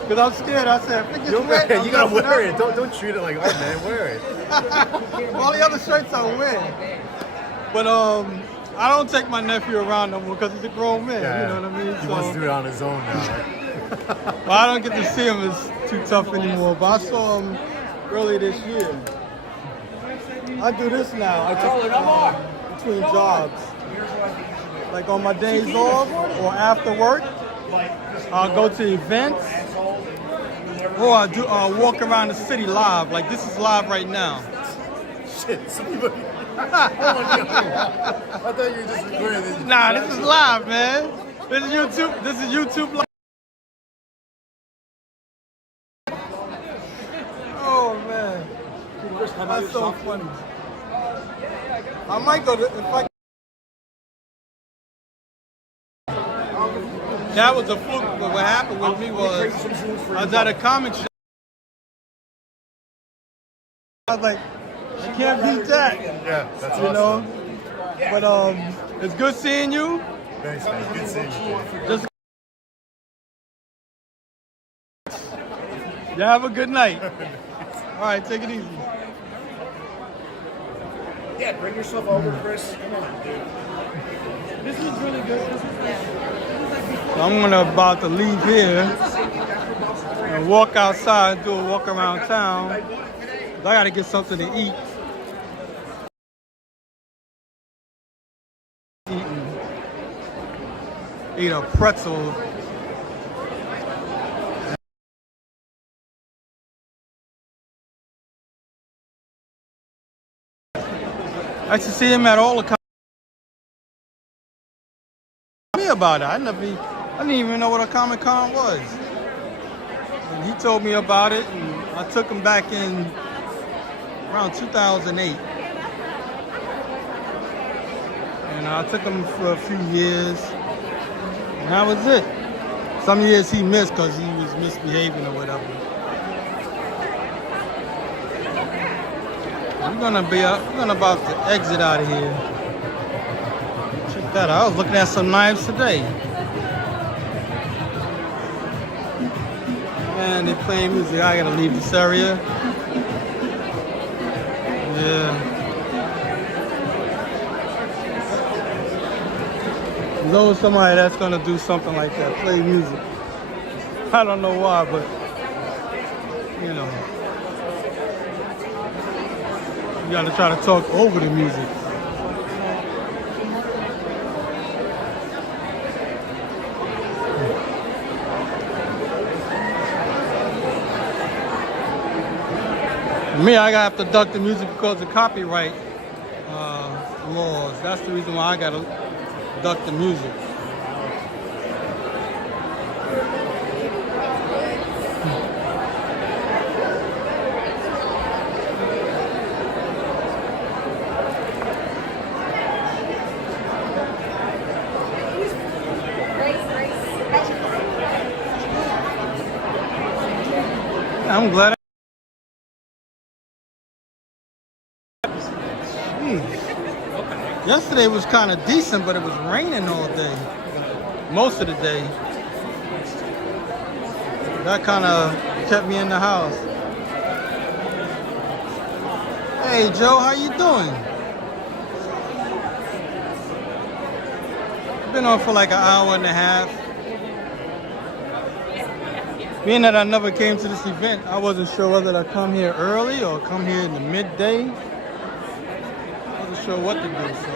Because I'm scared. I said, if it gets wet, you gotta wear it. Don't treat it like, oh man, wear it. All the other shirts I wear. But I don't take my nephew around no more because he's a grown man. Yeah, you know what I mean? He wants to do it on his own now, right? Well, I don't get to see him as too tough anymore. But I saw him early this year. I do this now. Between jobs. Like on my days off or after work, I'll go to events, or I do walk around the city live. Like this is live right now. Shit, somebody. Oh my God. I thought you were just recording this. Nah, this is live, man. This is YouTube. This is YouTube live. Oh man, that's so funny. I might go to if I. That was a fluke, but what happened with me was I was at a comic shop. I was like, I can't beat that. Yeah, that's you awesome. know. But it's good seeing you. Thanks, man. Good seeing you. Just you have a good night. All right, take it easy. Yeah, bring yourself over, Chris. Come on, dude. This is really good. So I'm about to leave here and walk outside, do a walk around town. I gotta get something to eat. ate a pretzel. I used to see him at all the me about it. I didn't even know what a Comic Con was. And he told me about it, and I took him back in around 2008. And I took him for a few years, and that was it. Some years he missed because he was misbehaving or whatever. We're gonna about to exit out of here. Check that out. I was looking at some knives today. Man, they playing music. I gotta leave this area. Yeah. There's always somebody that's gonna do something like that, play music. I don't know why, but you know. You gotta try to talk over the music. For me, I have to duck the music because of copyright laws. That's the reason why I gotta duck the music. I'm glad. Yesterday was kind of decent, but it was raining all day, most of the day. That kind of kept me in the house. Hey Joe, how you doing? Been on for like an hour and a half. Being that I never came to this event, I wasn't sure whether to come here early or come here in the midday. I wasn't sure what to do, so.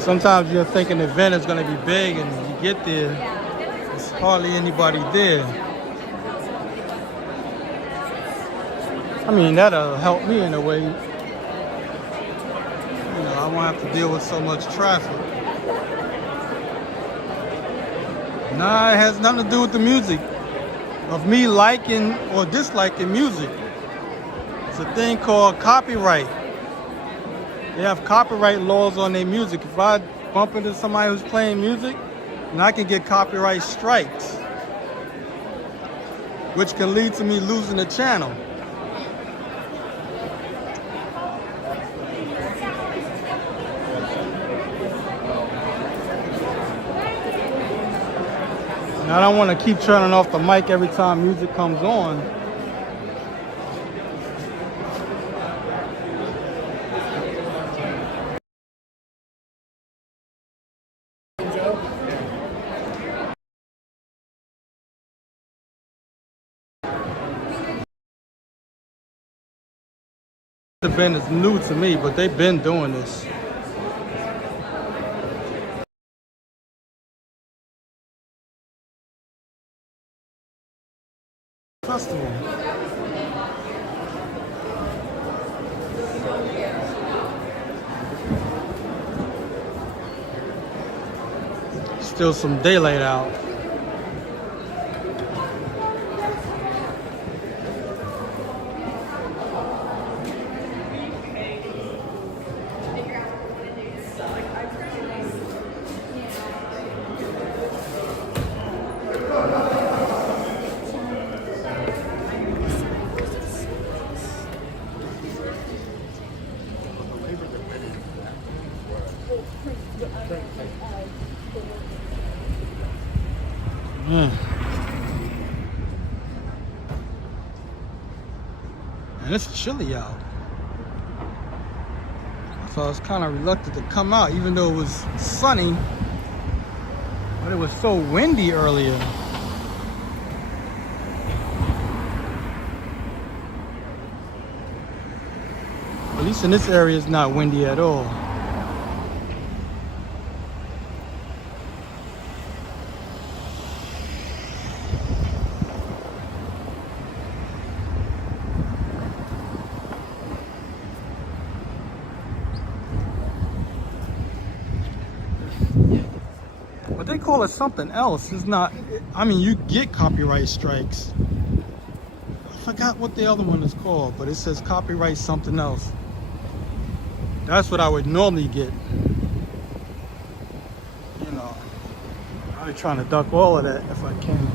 Sometimes you're thinking the event is going to be big and you get there, there's hardly anybody there. I mean, that'll help me in a way. I won't have to deal with so much traffic. Nah, it has nothing to do with the music, of me liking or disliking music. It's a thing called copyright. They have copyright laws on their music. If I bump into somebody who's playing music, then I can get copyright strikes, which can lead to me losing the channel. I don't want to keep turning off the mic every time music comes on. The event is new to me, but they've been doing this. Festival. Still some daylight out. And it's chilly out. So I was kind of reluctant to come out, even though it was sunny. But it was so windy earlier. least in this area, it's not windy at all. But they call it something else. It's not, I mean, you get copyright strikes. I forgot what the other one is called, but it says copyright something else. That's what I would normally get. You know, I'm trying to duck all of that if I can.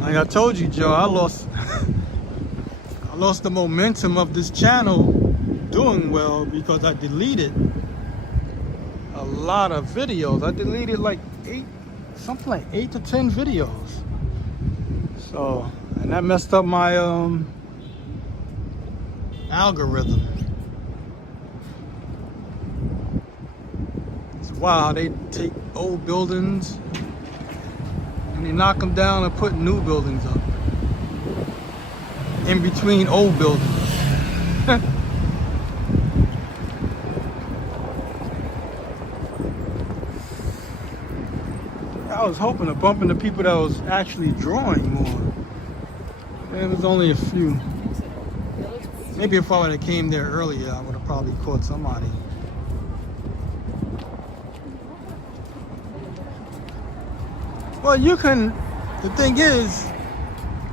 Like I told you, Joe, I lost the momentum of this channel doing well because I deleted a lot of videos. I deleted like 8 to 10 videos. So, and that messed up my algorithm. It's wild. They take old buildings and they knock them down and put new buildings up in between old buildings. I was hoping to bump into people that was actually drawing more. There was only a few. Maybe if I would have came there earlier, I would have probably caught somebody. Well, you can, the thing is,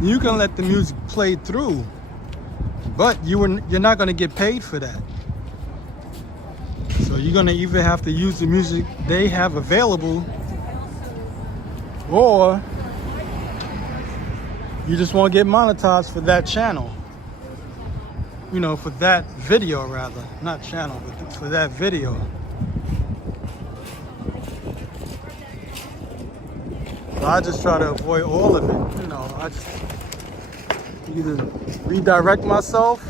you can let the music play through, but you're not going to get paid for that. So you're going to either have to use the music they have available, or you just won't get monetized for that channel. You know, for that video rather. Not channel, but for that video. So I just try to avoid all of it. You know, I just either redirect myself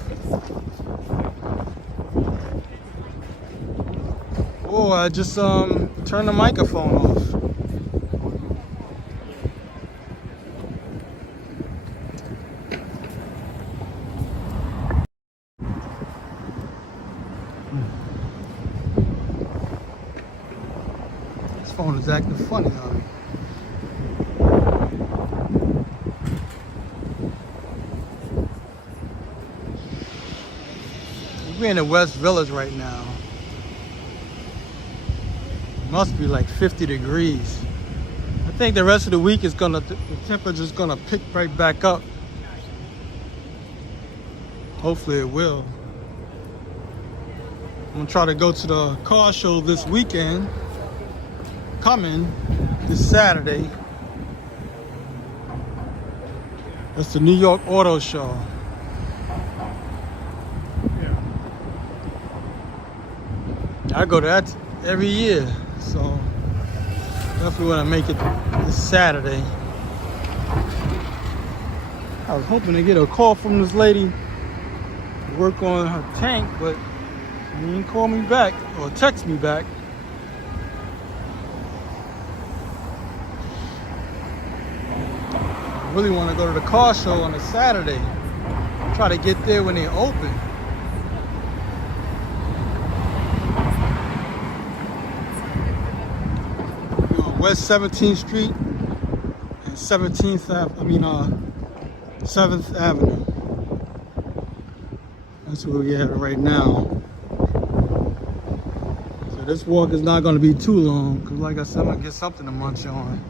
or I just turn the microphone off. This phone is acting funny on me. We're in the West Village right now. It must be like 50 degrees. I think the rest of the week is the temperature's gonna pick right back up. Hopefully it will. I'm gonna try to go to the car show this weekend. Coming this Saturday. That's the New York Auto Show. I go to that every year, so definitely want to make it this Saturday. I was hoping to get a call from this lady to work on her tank, but she didn't call me back or text me back. I really want to go to the car show on a Saturday. Try to get there when they open. West 17th Street and 7th Avenue. That's where we at right now. So this walk is not going to be too long because, like I said, I'm going to get something to munch on.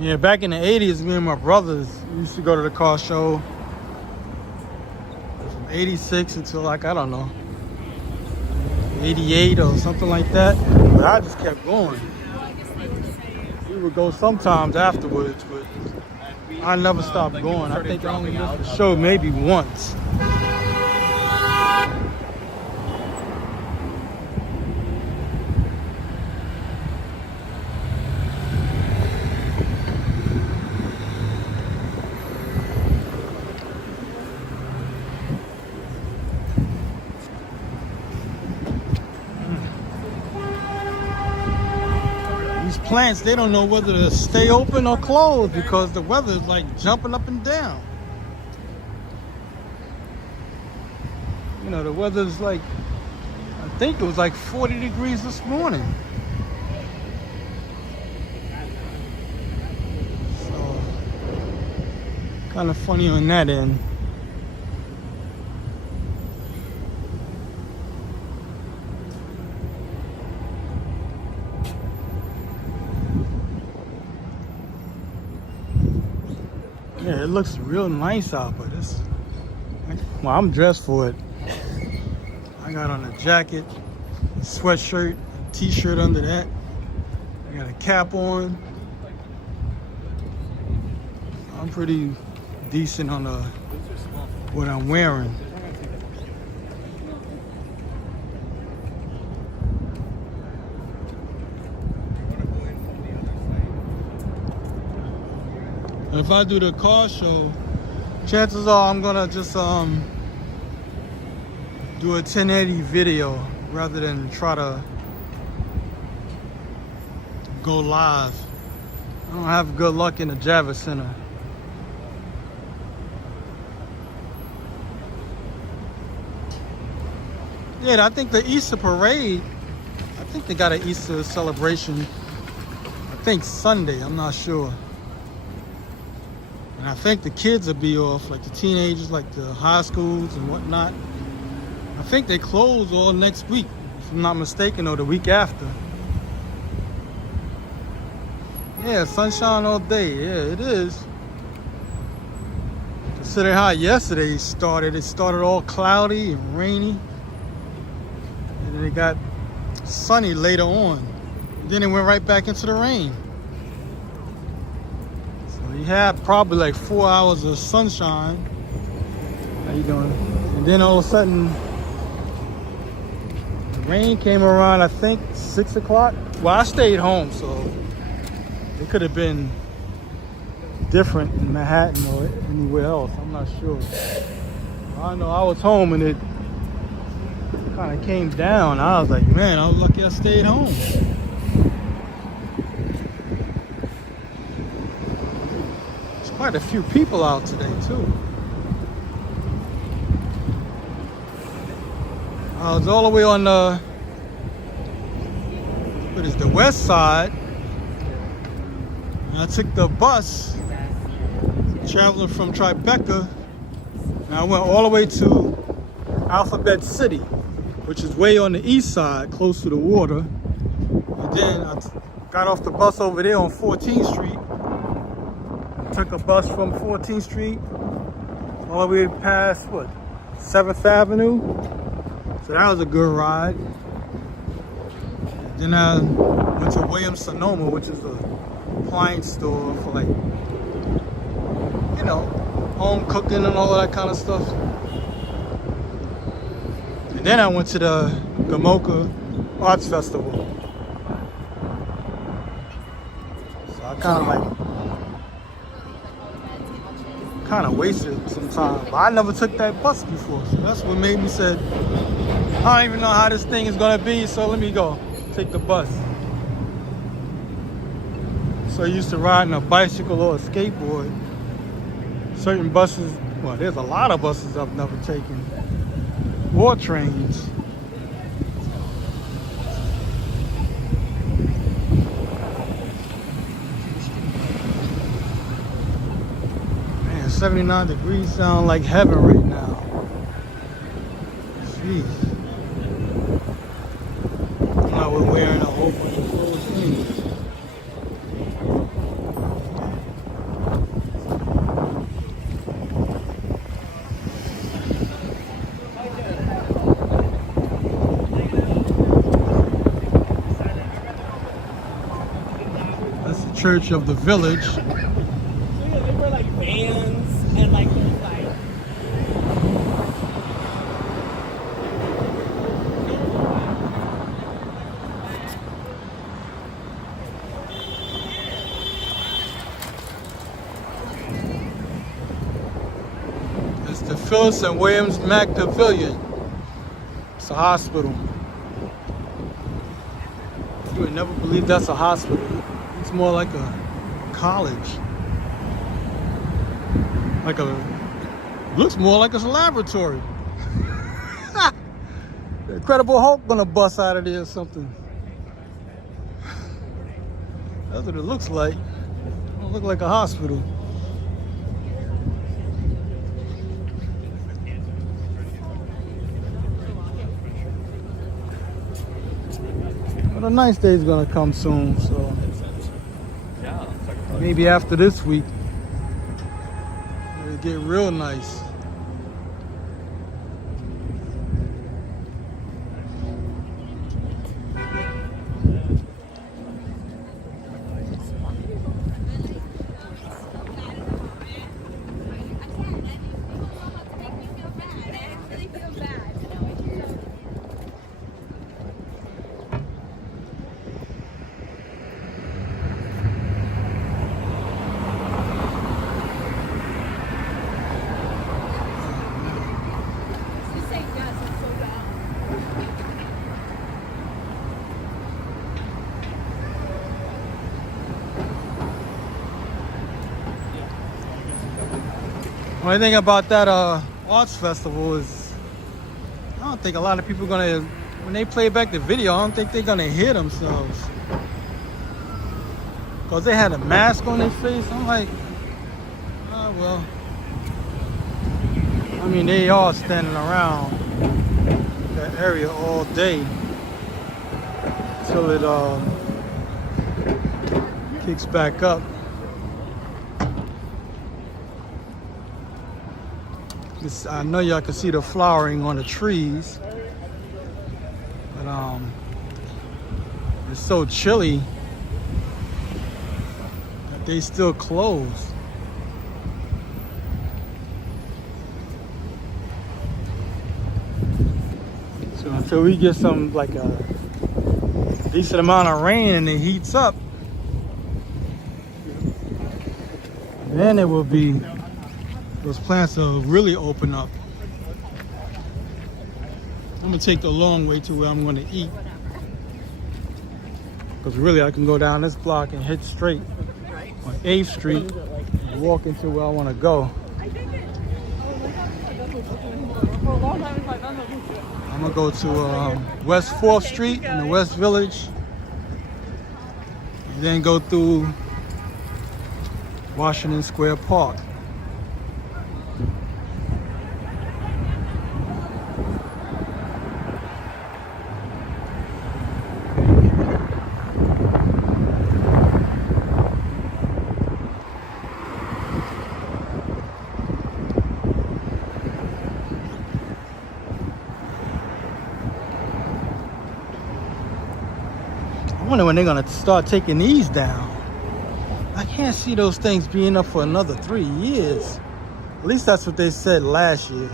Yeah, back in the 80s, me and my brothers used to go to the car show from 86 until like, I don't know, 88 or something like that. But I just kept going. We would go sometimes afterwards, but I never stopped going. I think I only missed the show maybe once. plants, they don't know whether to stay open or close because the weather is like jumping up and down. You know, the weather's like, I think it was like 40 degrees this morning. So, kind of funny on that end. Yeah, it looks real nice out, but it's, well, I'm dressed for it. I got on a jacket, a sweatshirt, a t-shirt under that. I got a cap on. I'm pretty decent on what I'm wearing. If I do the car show, chances are I'm gonna just do a 1080 video rather than try to go live. I don't have good luck in the Javits Center. Yeah, I think the Easter parade, I think they got an Easter celebration, I think Sunday, I'm not sure. And I think the kids will be off, like the teenagers, like the high schools and whatnot. I think they close all next week, if I'm not mistaken, or the week after. Yeah, sunshine all day. Yeah, it is. Considering how yesterday started, it started all cloudy and rainy. And then it got sunny later on. Then it went right back into the rain. You had probably like 4 hours of sunshine. How you doing? And then all of a sudden, the rain came around, I think 6 o'clock. Well, I stayed home, so it could have been different in Manhattan or anywhere else. I'm not sure. I know I was home and it kind of came down. I was like, man, I was lucky I stayed home. Quite a few people out today too. I was all the way on the, what is the west side, and I took the bus traveling from Tribeca, and I went all the way to Alphabet City, which is way on the east side, close to the water. And then I got off the bus over there on 14th Street. Took a bus from 14th Street all the way past, what, 7th Avenue. So that was a good ride. Then I went to Williams-Sonoma, which is a appliance store for, like, you know, home cooking and all of that kind of stuff. And then I went to the MOCCA Arts Festival. So I kind of wasted some time, but I never took that bus before, so that's what made me say, I don't even know how this thing is gonna be, so let me go take the bus. So I used to riding a bicycle or a skateboard. Certain buses, well, there's a lot of buses I've never taken, or trains. 79 degrees sound like heaven right now. Jeez. Now we're wearing a whole bunch of clothes anyway. That's the church of the village. They wear like bands and like It's the Phyllis and Williams Mack Pavilion. It's a hospital. You would never believe that's a hospital. looks more like a college. Looks more like a laboratory. The Incredible Hulk gonna bust out of there or something. That's what it looks like. It don't look like a hospital. But a nice day's gonna come soon, so maybe after this week it'll get real nice. Only thing about that arts festival is I don't think a lot of people are gonna, when they play back the video, I don't think they're gonna hear themselves. Cause they had a mask on their face. I'm like, oh well. I mean, they are standing around that area all day till it kicks back up. I know y'all can see the flowering on the trees, but it's so chilly that they still closed. So until we get some like a decent amount of rain and it heats up, then it will be, those plants will really open up. I'm gonna take the long way to where I'm gonna eat. Because really I can go down this block and hit straight on 8th Street and walk into where I wanna go. I'm gonna go to West 4th Street in the West Village. And then go through Washington Square Park. I wonder when they're gonna start taking these down. I can't see those things being up for another 3 years. At least that's what they said last year.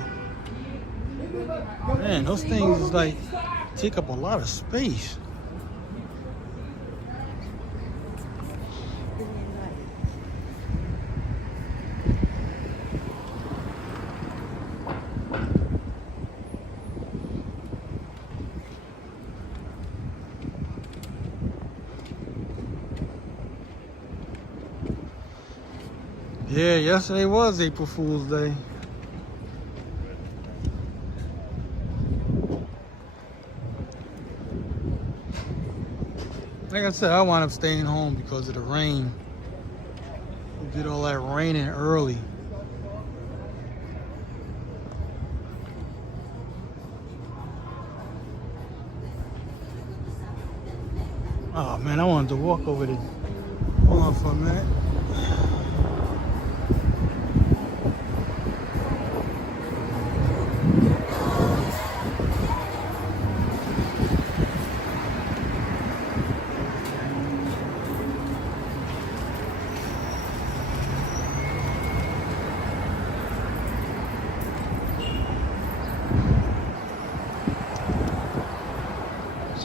Man, those things like take up a lot of space. Yeah, yesterday was April Fool's Day. Like I said, I wound up staying home because of the rain. We did all that raining early. Oh man, I wanted to walk over there. Hold on for a minute.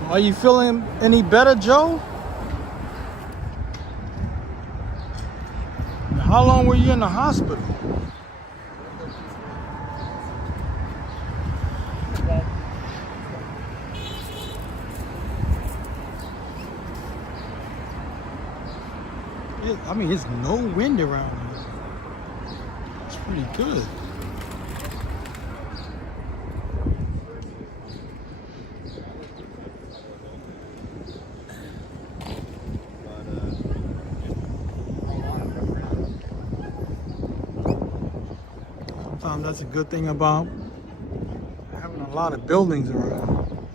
Are you feeling any better, Joe? How long were you in the hospital? I mean, it's no wind around here. It's pretty good. Sometimes that's a good thing about having a lot of buildings around.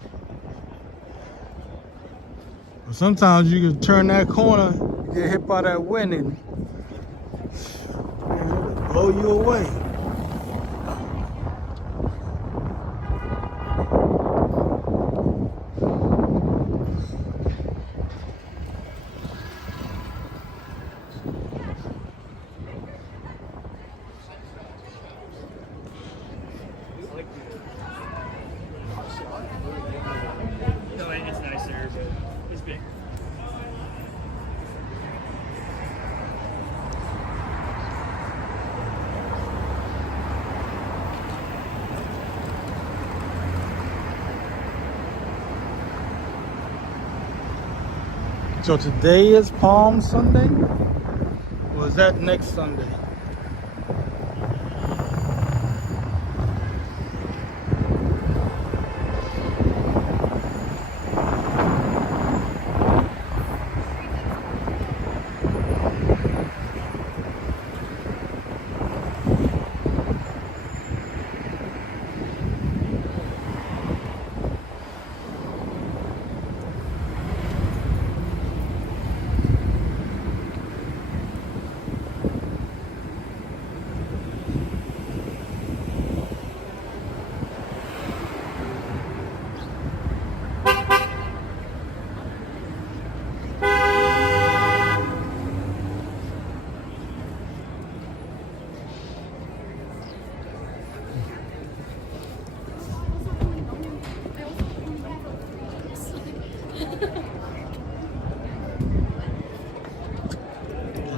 But sometimes you can turn that corner, get hit by that wind, and it'll blow you away. No, it's nicer. It's big. So today is Palm Sunday? Or is that next Sunday?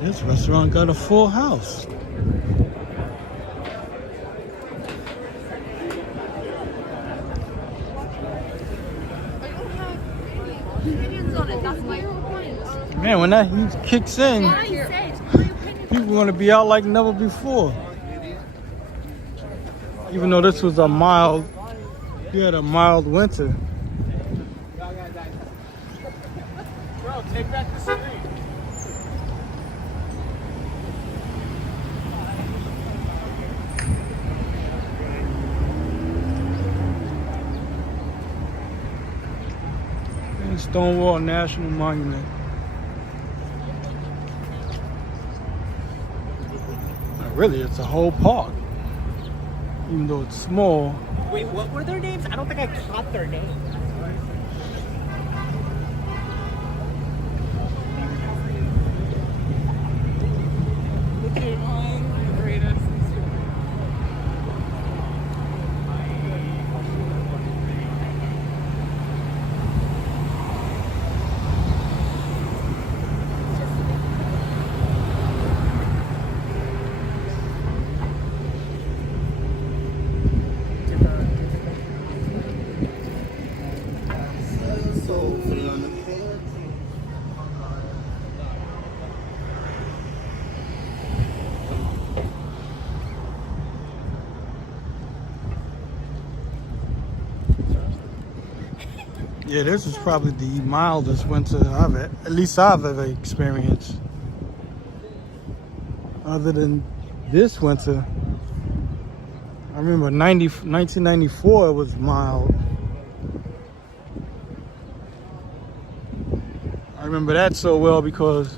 This restaurant got a full house. Man, when that heat kicks in, people want to be out like never before. Even though this was a mild, we had a mild winter. Bro, take back the screen. Stonewall National Monument. Really, it's a whole park, even though it's small. Wait, what were their names? I don't think I caught their names. Yeah, this is probably the mildest winter at least I've ever experienced. Other than this winter, I remember 1994 it was mild. I remember that so well because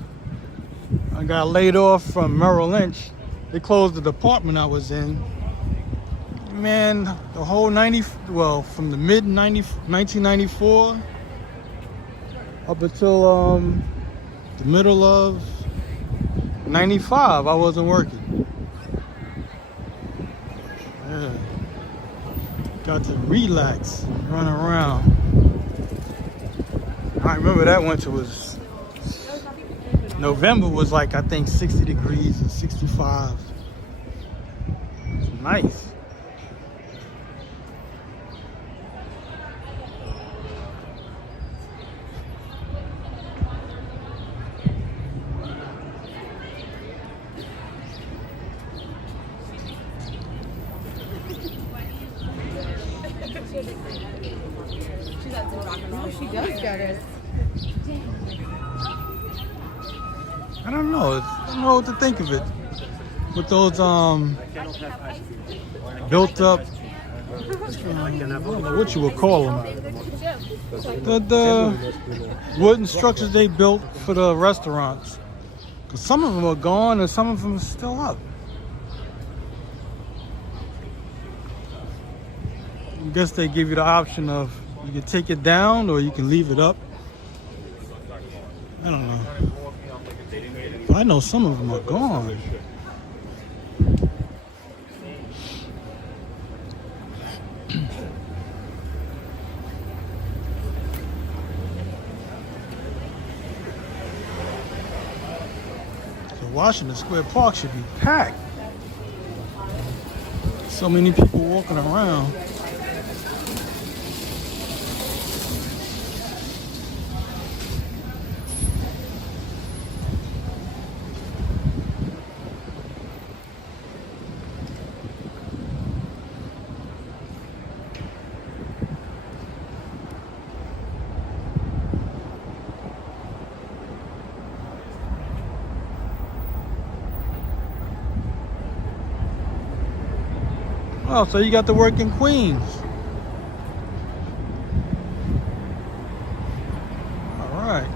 I got laid off from Merrill Lynch. They closed the department I was in. Man, the whole from the mid 1994 up until the middle of 95, I wasn't working. Yeah. Got to relax, run around. I remember that winter was, November was like, I think 60 degrees and 65. It's nice. starters. I don't know. I don't know what to think of it. With those built up, I don't know what you would call them. The wooden structures they built for the restaurants. 'Cause some of them are gone and some of them are still up. I guess they give you the option of you can take it down or you can leave it up. I don't know. But I know some of them are gone. So Washington Square Park should be packed. So many people walking around. Oh, so you got to work in Queens. All right.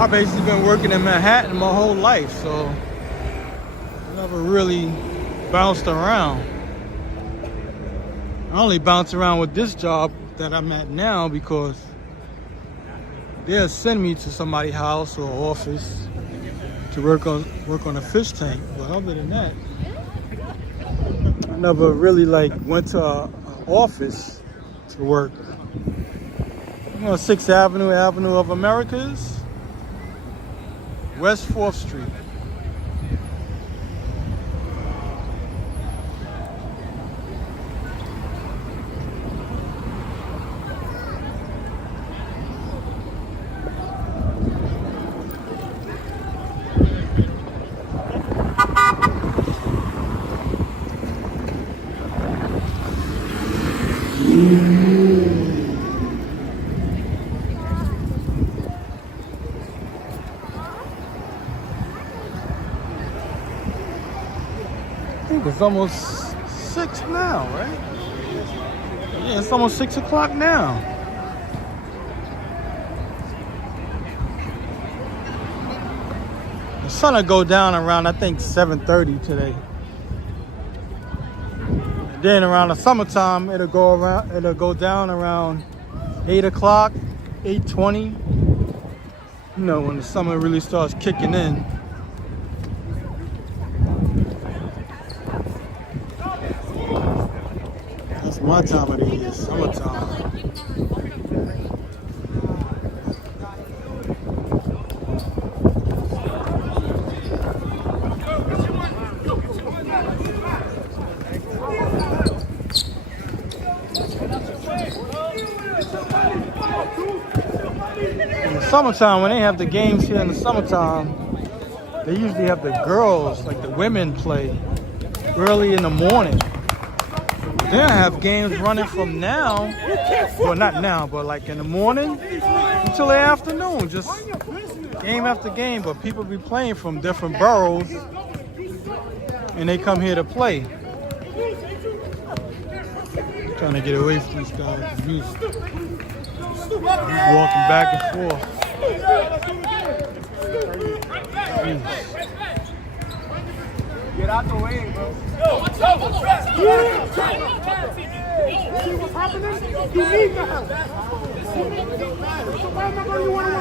I've basically been working in Manhattan my whole life, so I never really bounced around. I only bounce around with this job that I'm at now because they'll send me to somebody's house or office to work on a fish tank, but other than that, I never really went to an office to work. I'm on 6th Avenue, Avenue of Americas, West 4th Street. I think it's almost 6 now, right? Yeah, it's almost 6 o'clock now. The sun will go down around, I think, 7:30 today. And then around the summertime, it'll go down around 8 o'clock, 8:20. You know, when the summer really starts kicking in. That's my time of the year, summertime. In the summertime, when they have the games here in the summertime, they usually have the girls, like the women, play early in the morning. Then I have games running from now, well not now, but like in the morning until the afternoon, just game after game. But people be playing from different boroughs and they come here to play. I'm trying to get away from these guys with the music. He's walking back and forth. Jeez. Get out the way, bro. Yo, what's up? See what's happening? You need the help. Why am I going to want to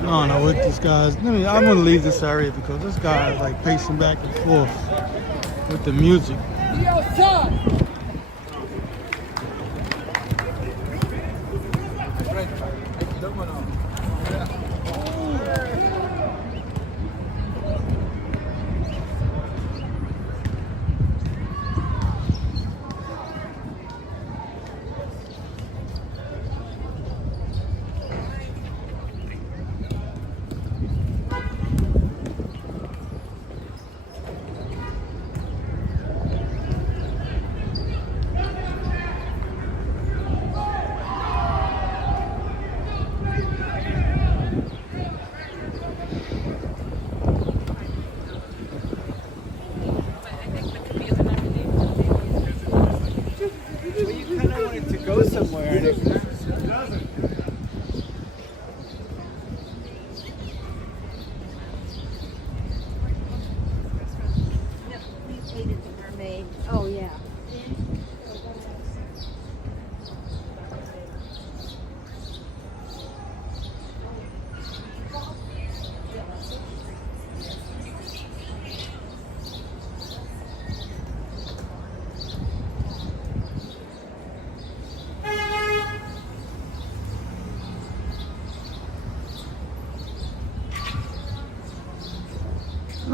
I don't know what these guys. I'm gonna leave this area because this guy is like pacing back and forth with the music.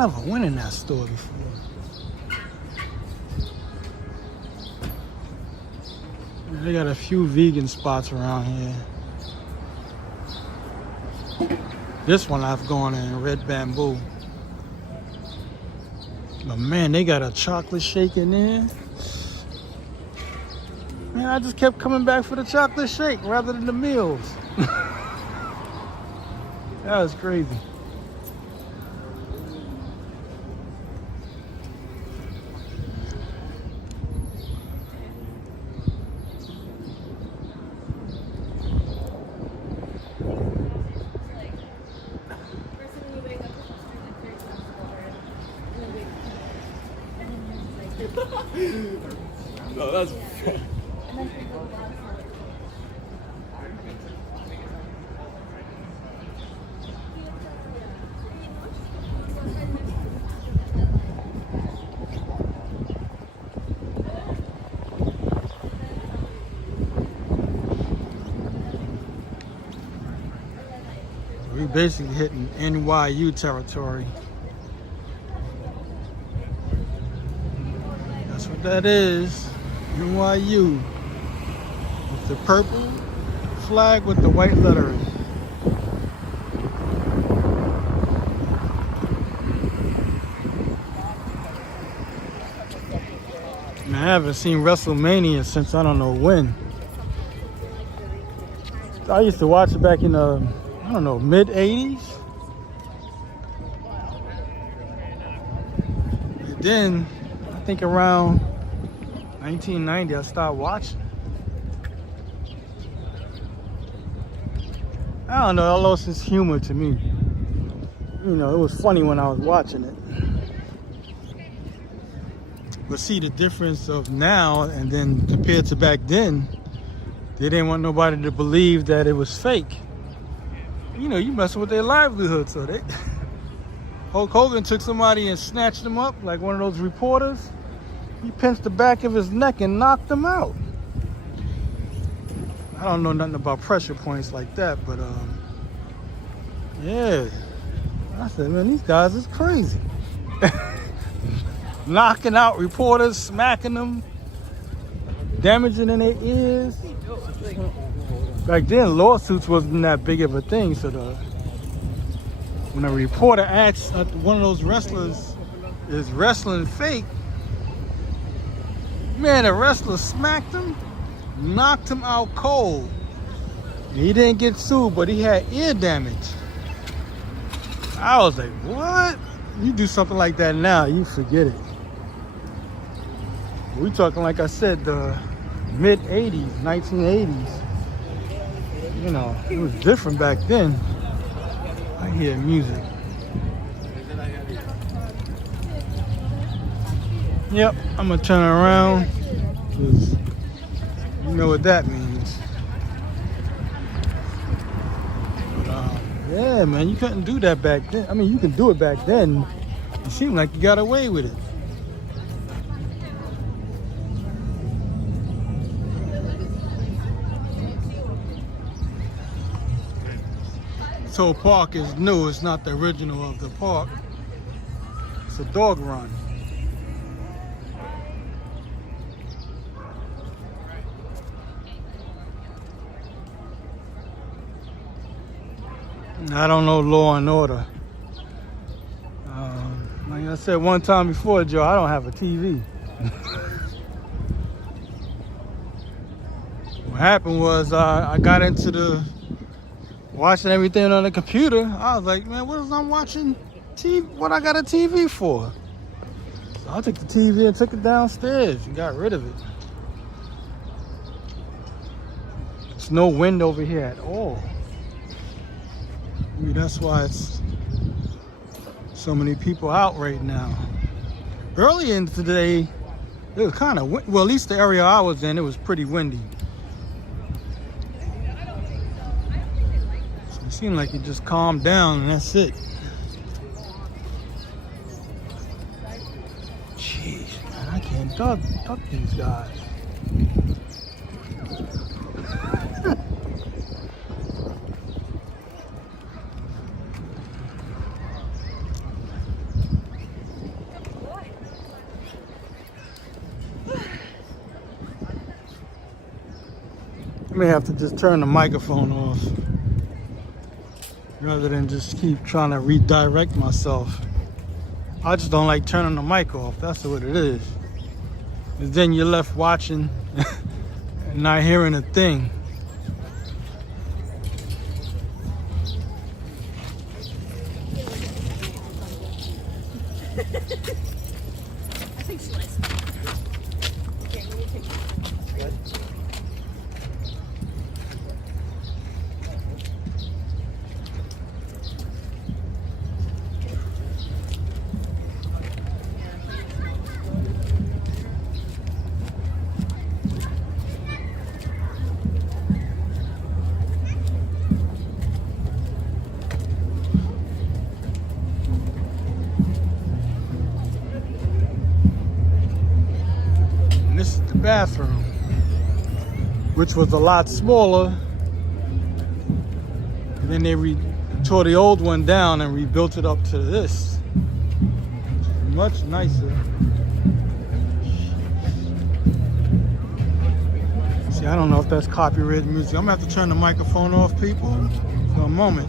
never went in that store before. Yeah, they got a few vegan spots around here. This one I've gone in, Red Bamboo. But man, they got a chocolate shake in there. Man, I just kept coming back for the chocolate shake rather than the meals. That was crazy. No, that's. We basically hitting NYU territory. That's what that is. NYU. With the purple flag with the white lettering. Man, I haven't seen WrestleMania since I don't know when. I used to watch it back in the, I don't know, mid 80s. And then I think around 1990 I started watching. I don't know, it lost its humor to me. You know, it was funny when I was watching it. But see the difference of now and then compared to back then, they didn't want nobody to believe that it was fake. You know, you messing with their livelihood, so they... Hulk Hogan took somebody and snatched him up, like one of those reporters. He pinched the back of his neck and knocked him out. I don't know nothing about pressure points like that, but yeah. I said, man, these guys is crazy. Knocking out reporters, smacking them, damaging in their ears. Back then, lawsuits wasn't that big of a thing, so when a reporter asks one of those wrestlers, is wrestling fake? Man, the wrestler smacked him, knocked him out cold. He didn't get sued, but he had ear damage. I was like, what? You do something like that now, you forget it. We talking, like I said, the mid 80s, 1980s. You know, it was different back then. I hear music. Yep, I'm gonna turn around, because you know what that means. But, yeah, man, you couldn't do that back then. I mean, you could do it back then. It seemed like you got away with it. This whole park is new. It's not the original of the park. It's a dog run. I don't know Law and Order. Like I said one time before, Joe, I don't have a TV. What happened was I got into the watching everything on the computer. I was like, man, what is I'm watching TV? What I got a TV for? So I took the TV and took it downstairs and got rid of it. There's no wind over here at all. Maybe that's why it's so many people out right now. Early in today, it was kind of, well, at least the area I was in, it was pretty windy. So it seemed like it just calmed down and that's it. Jeez, man, I can't duck these guys. I may have to just turn the microphone off rather than just keep trying to redirect myself. I just don't like turning the mic off. That's what it is. And then you're left watching and not hearing a thing. I think she likes it. Okay, let me take it. This is the bathroom, which was a lot smaller. And then they tore the old one down and rebuilt it up to this. Much nicer. See, I don't know if that's copyrighted music. I'm gonna have to turn the microphone off, people, for a moment.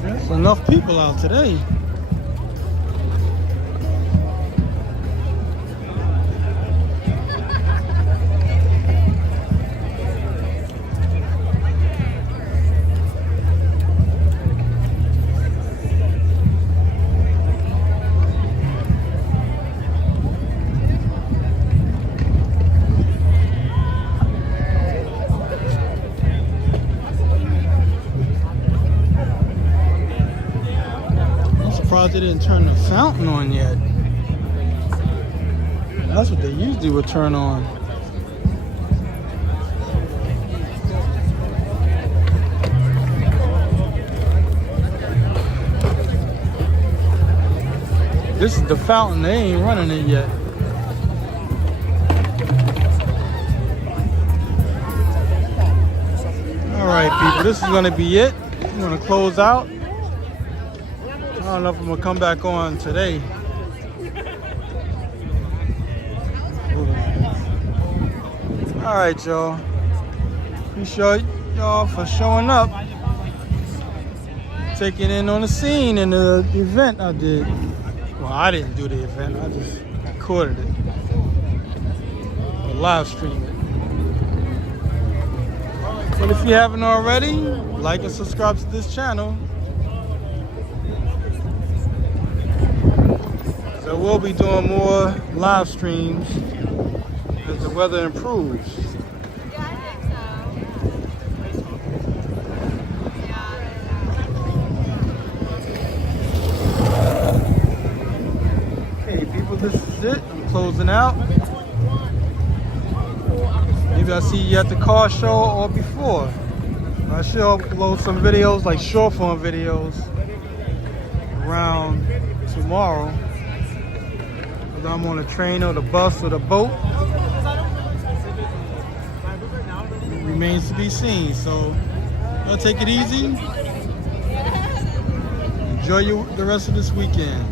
There's enough people out today. Surprised they didn't turn the fountain on yet. That's what they usually would turn on. This is the fountain, they ain't running it yet. Alright people, this is gonna be it. I'm gonna close out. I don't know if I'm gonna come back on today. All right, y'all. Appreciate y'all for showing up, taking in on the scene in the event I did. Well, I didn't do the event. I just recorded it, or live streamed it. But if you haven't already, like and subscribe to this channel. So we'll be doing more live streams as the weather improves. Okay, people, this is it. I'm closing out. Maybe I'll see you at the car show or before. I should upload some videos, like short form videos, around tomorrow. Whether I'm on a train or the bus or the boat, it remains to be seen. So, y'all take it easy. Enjoy the rest of this weekend.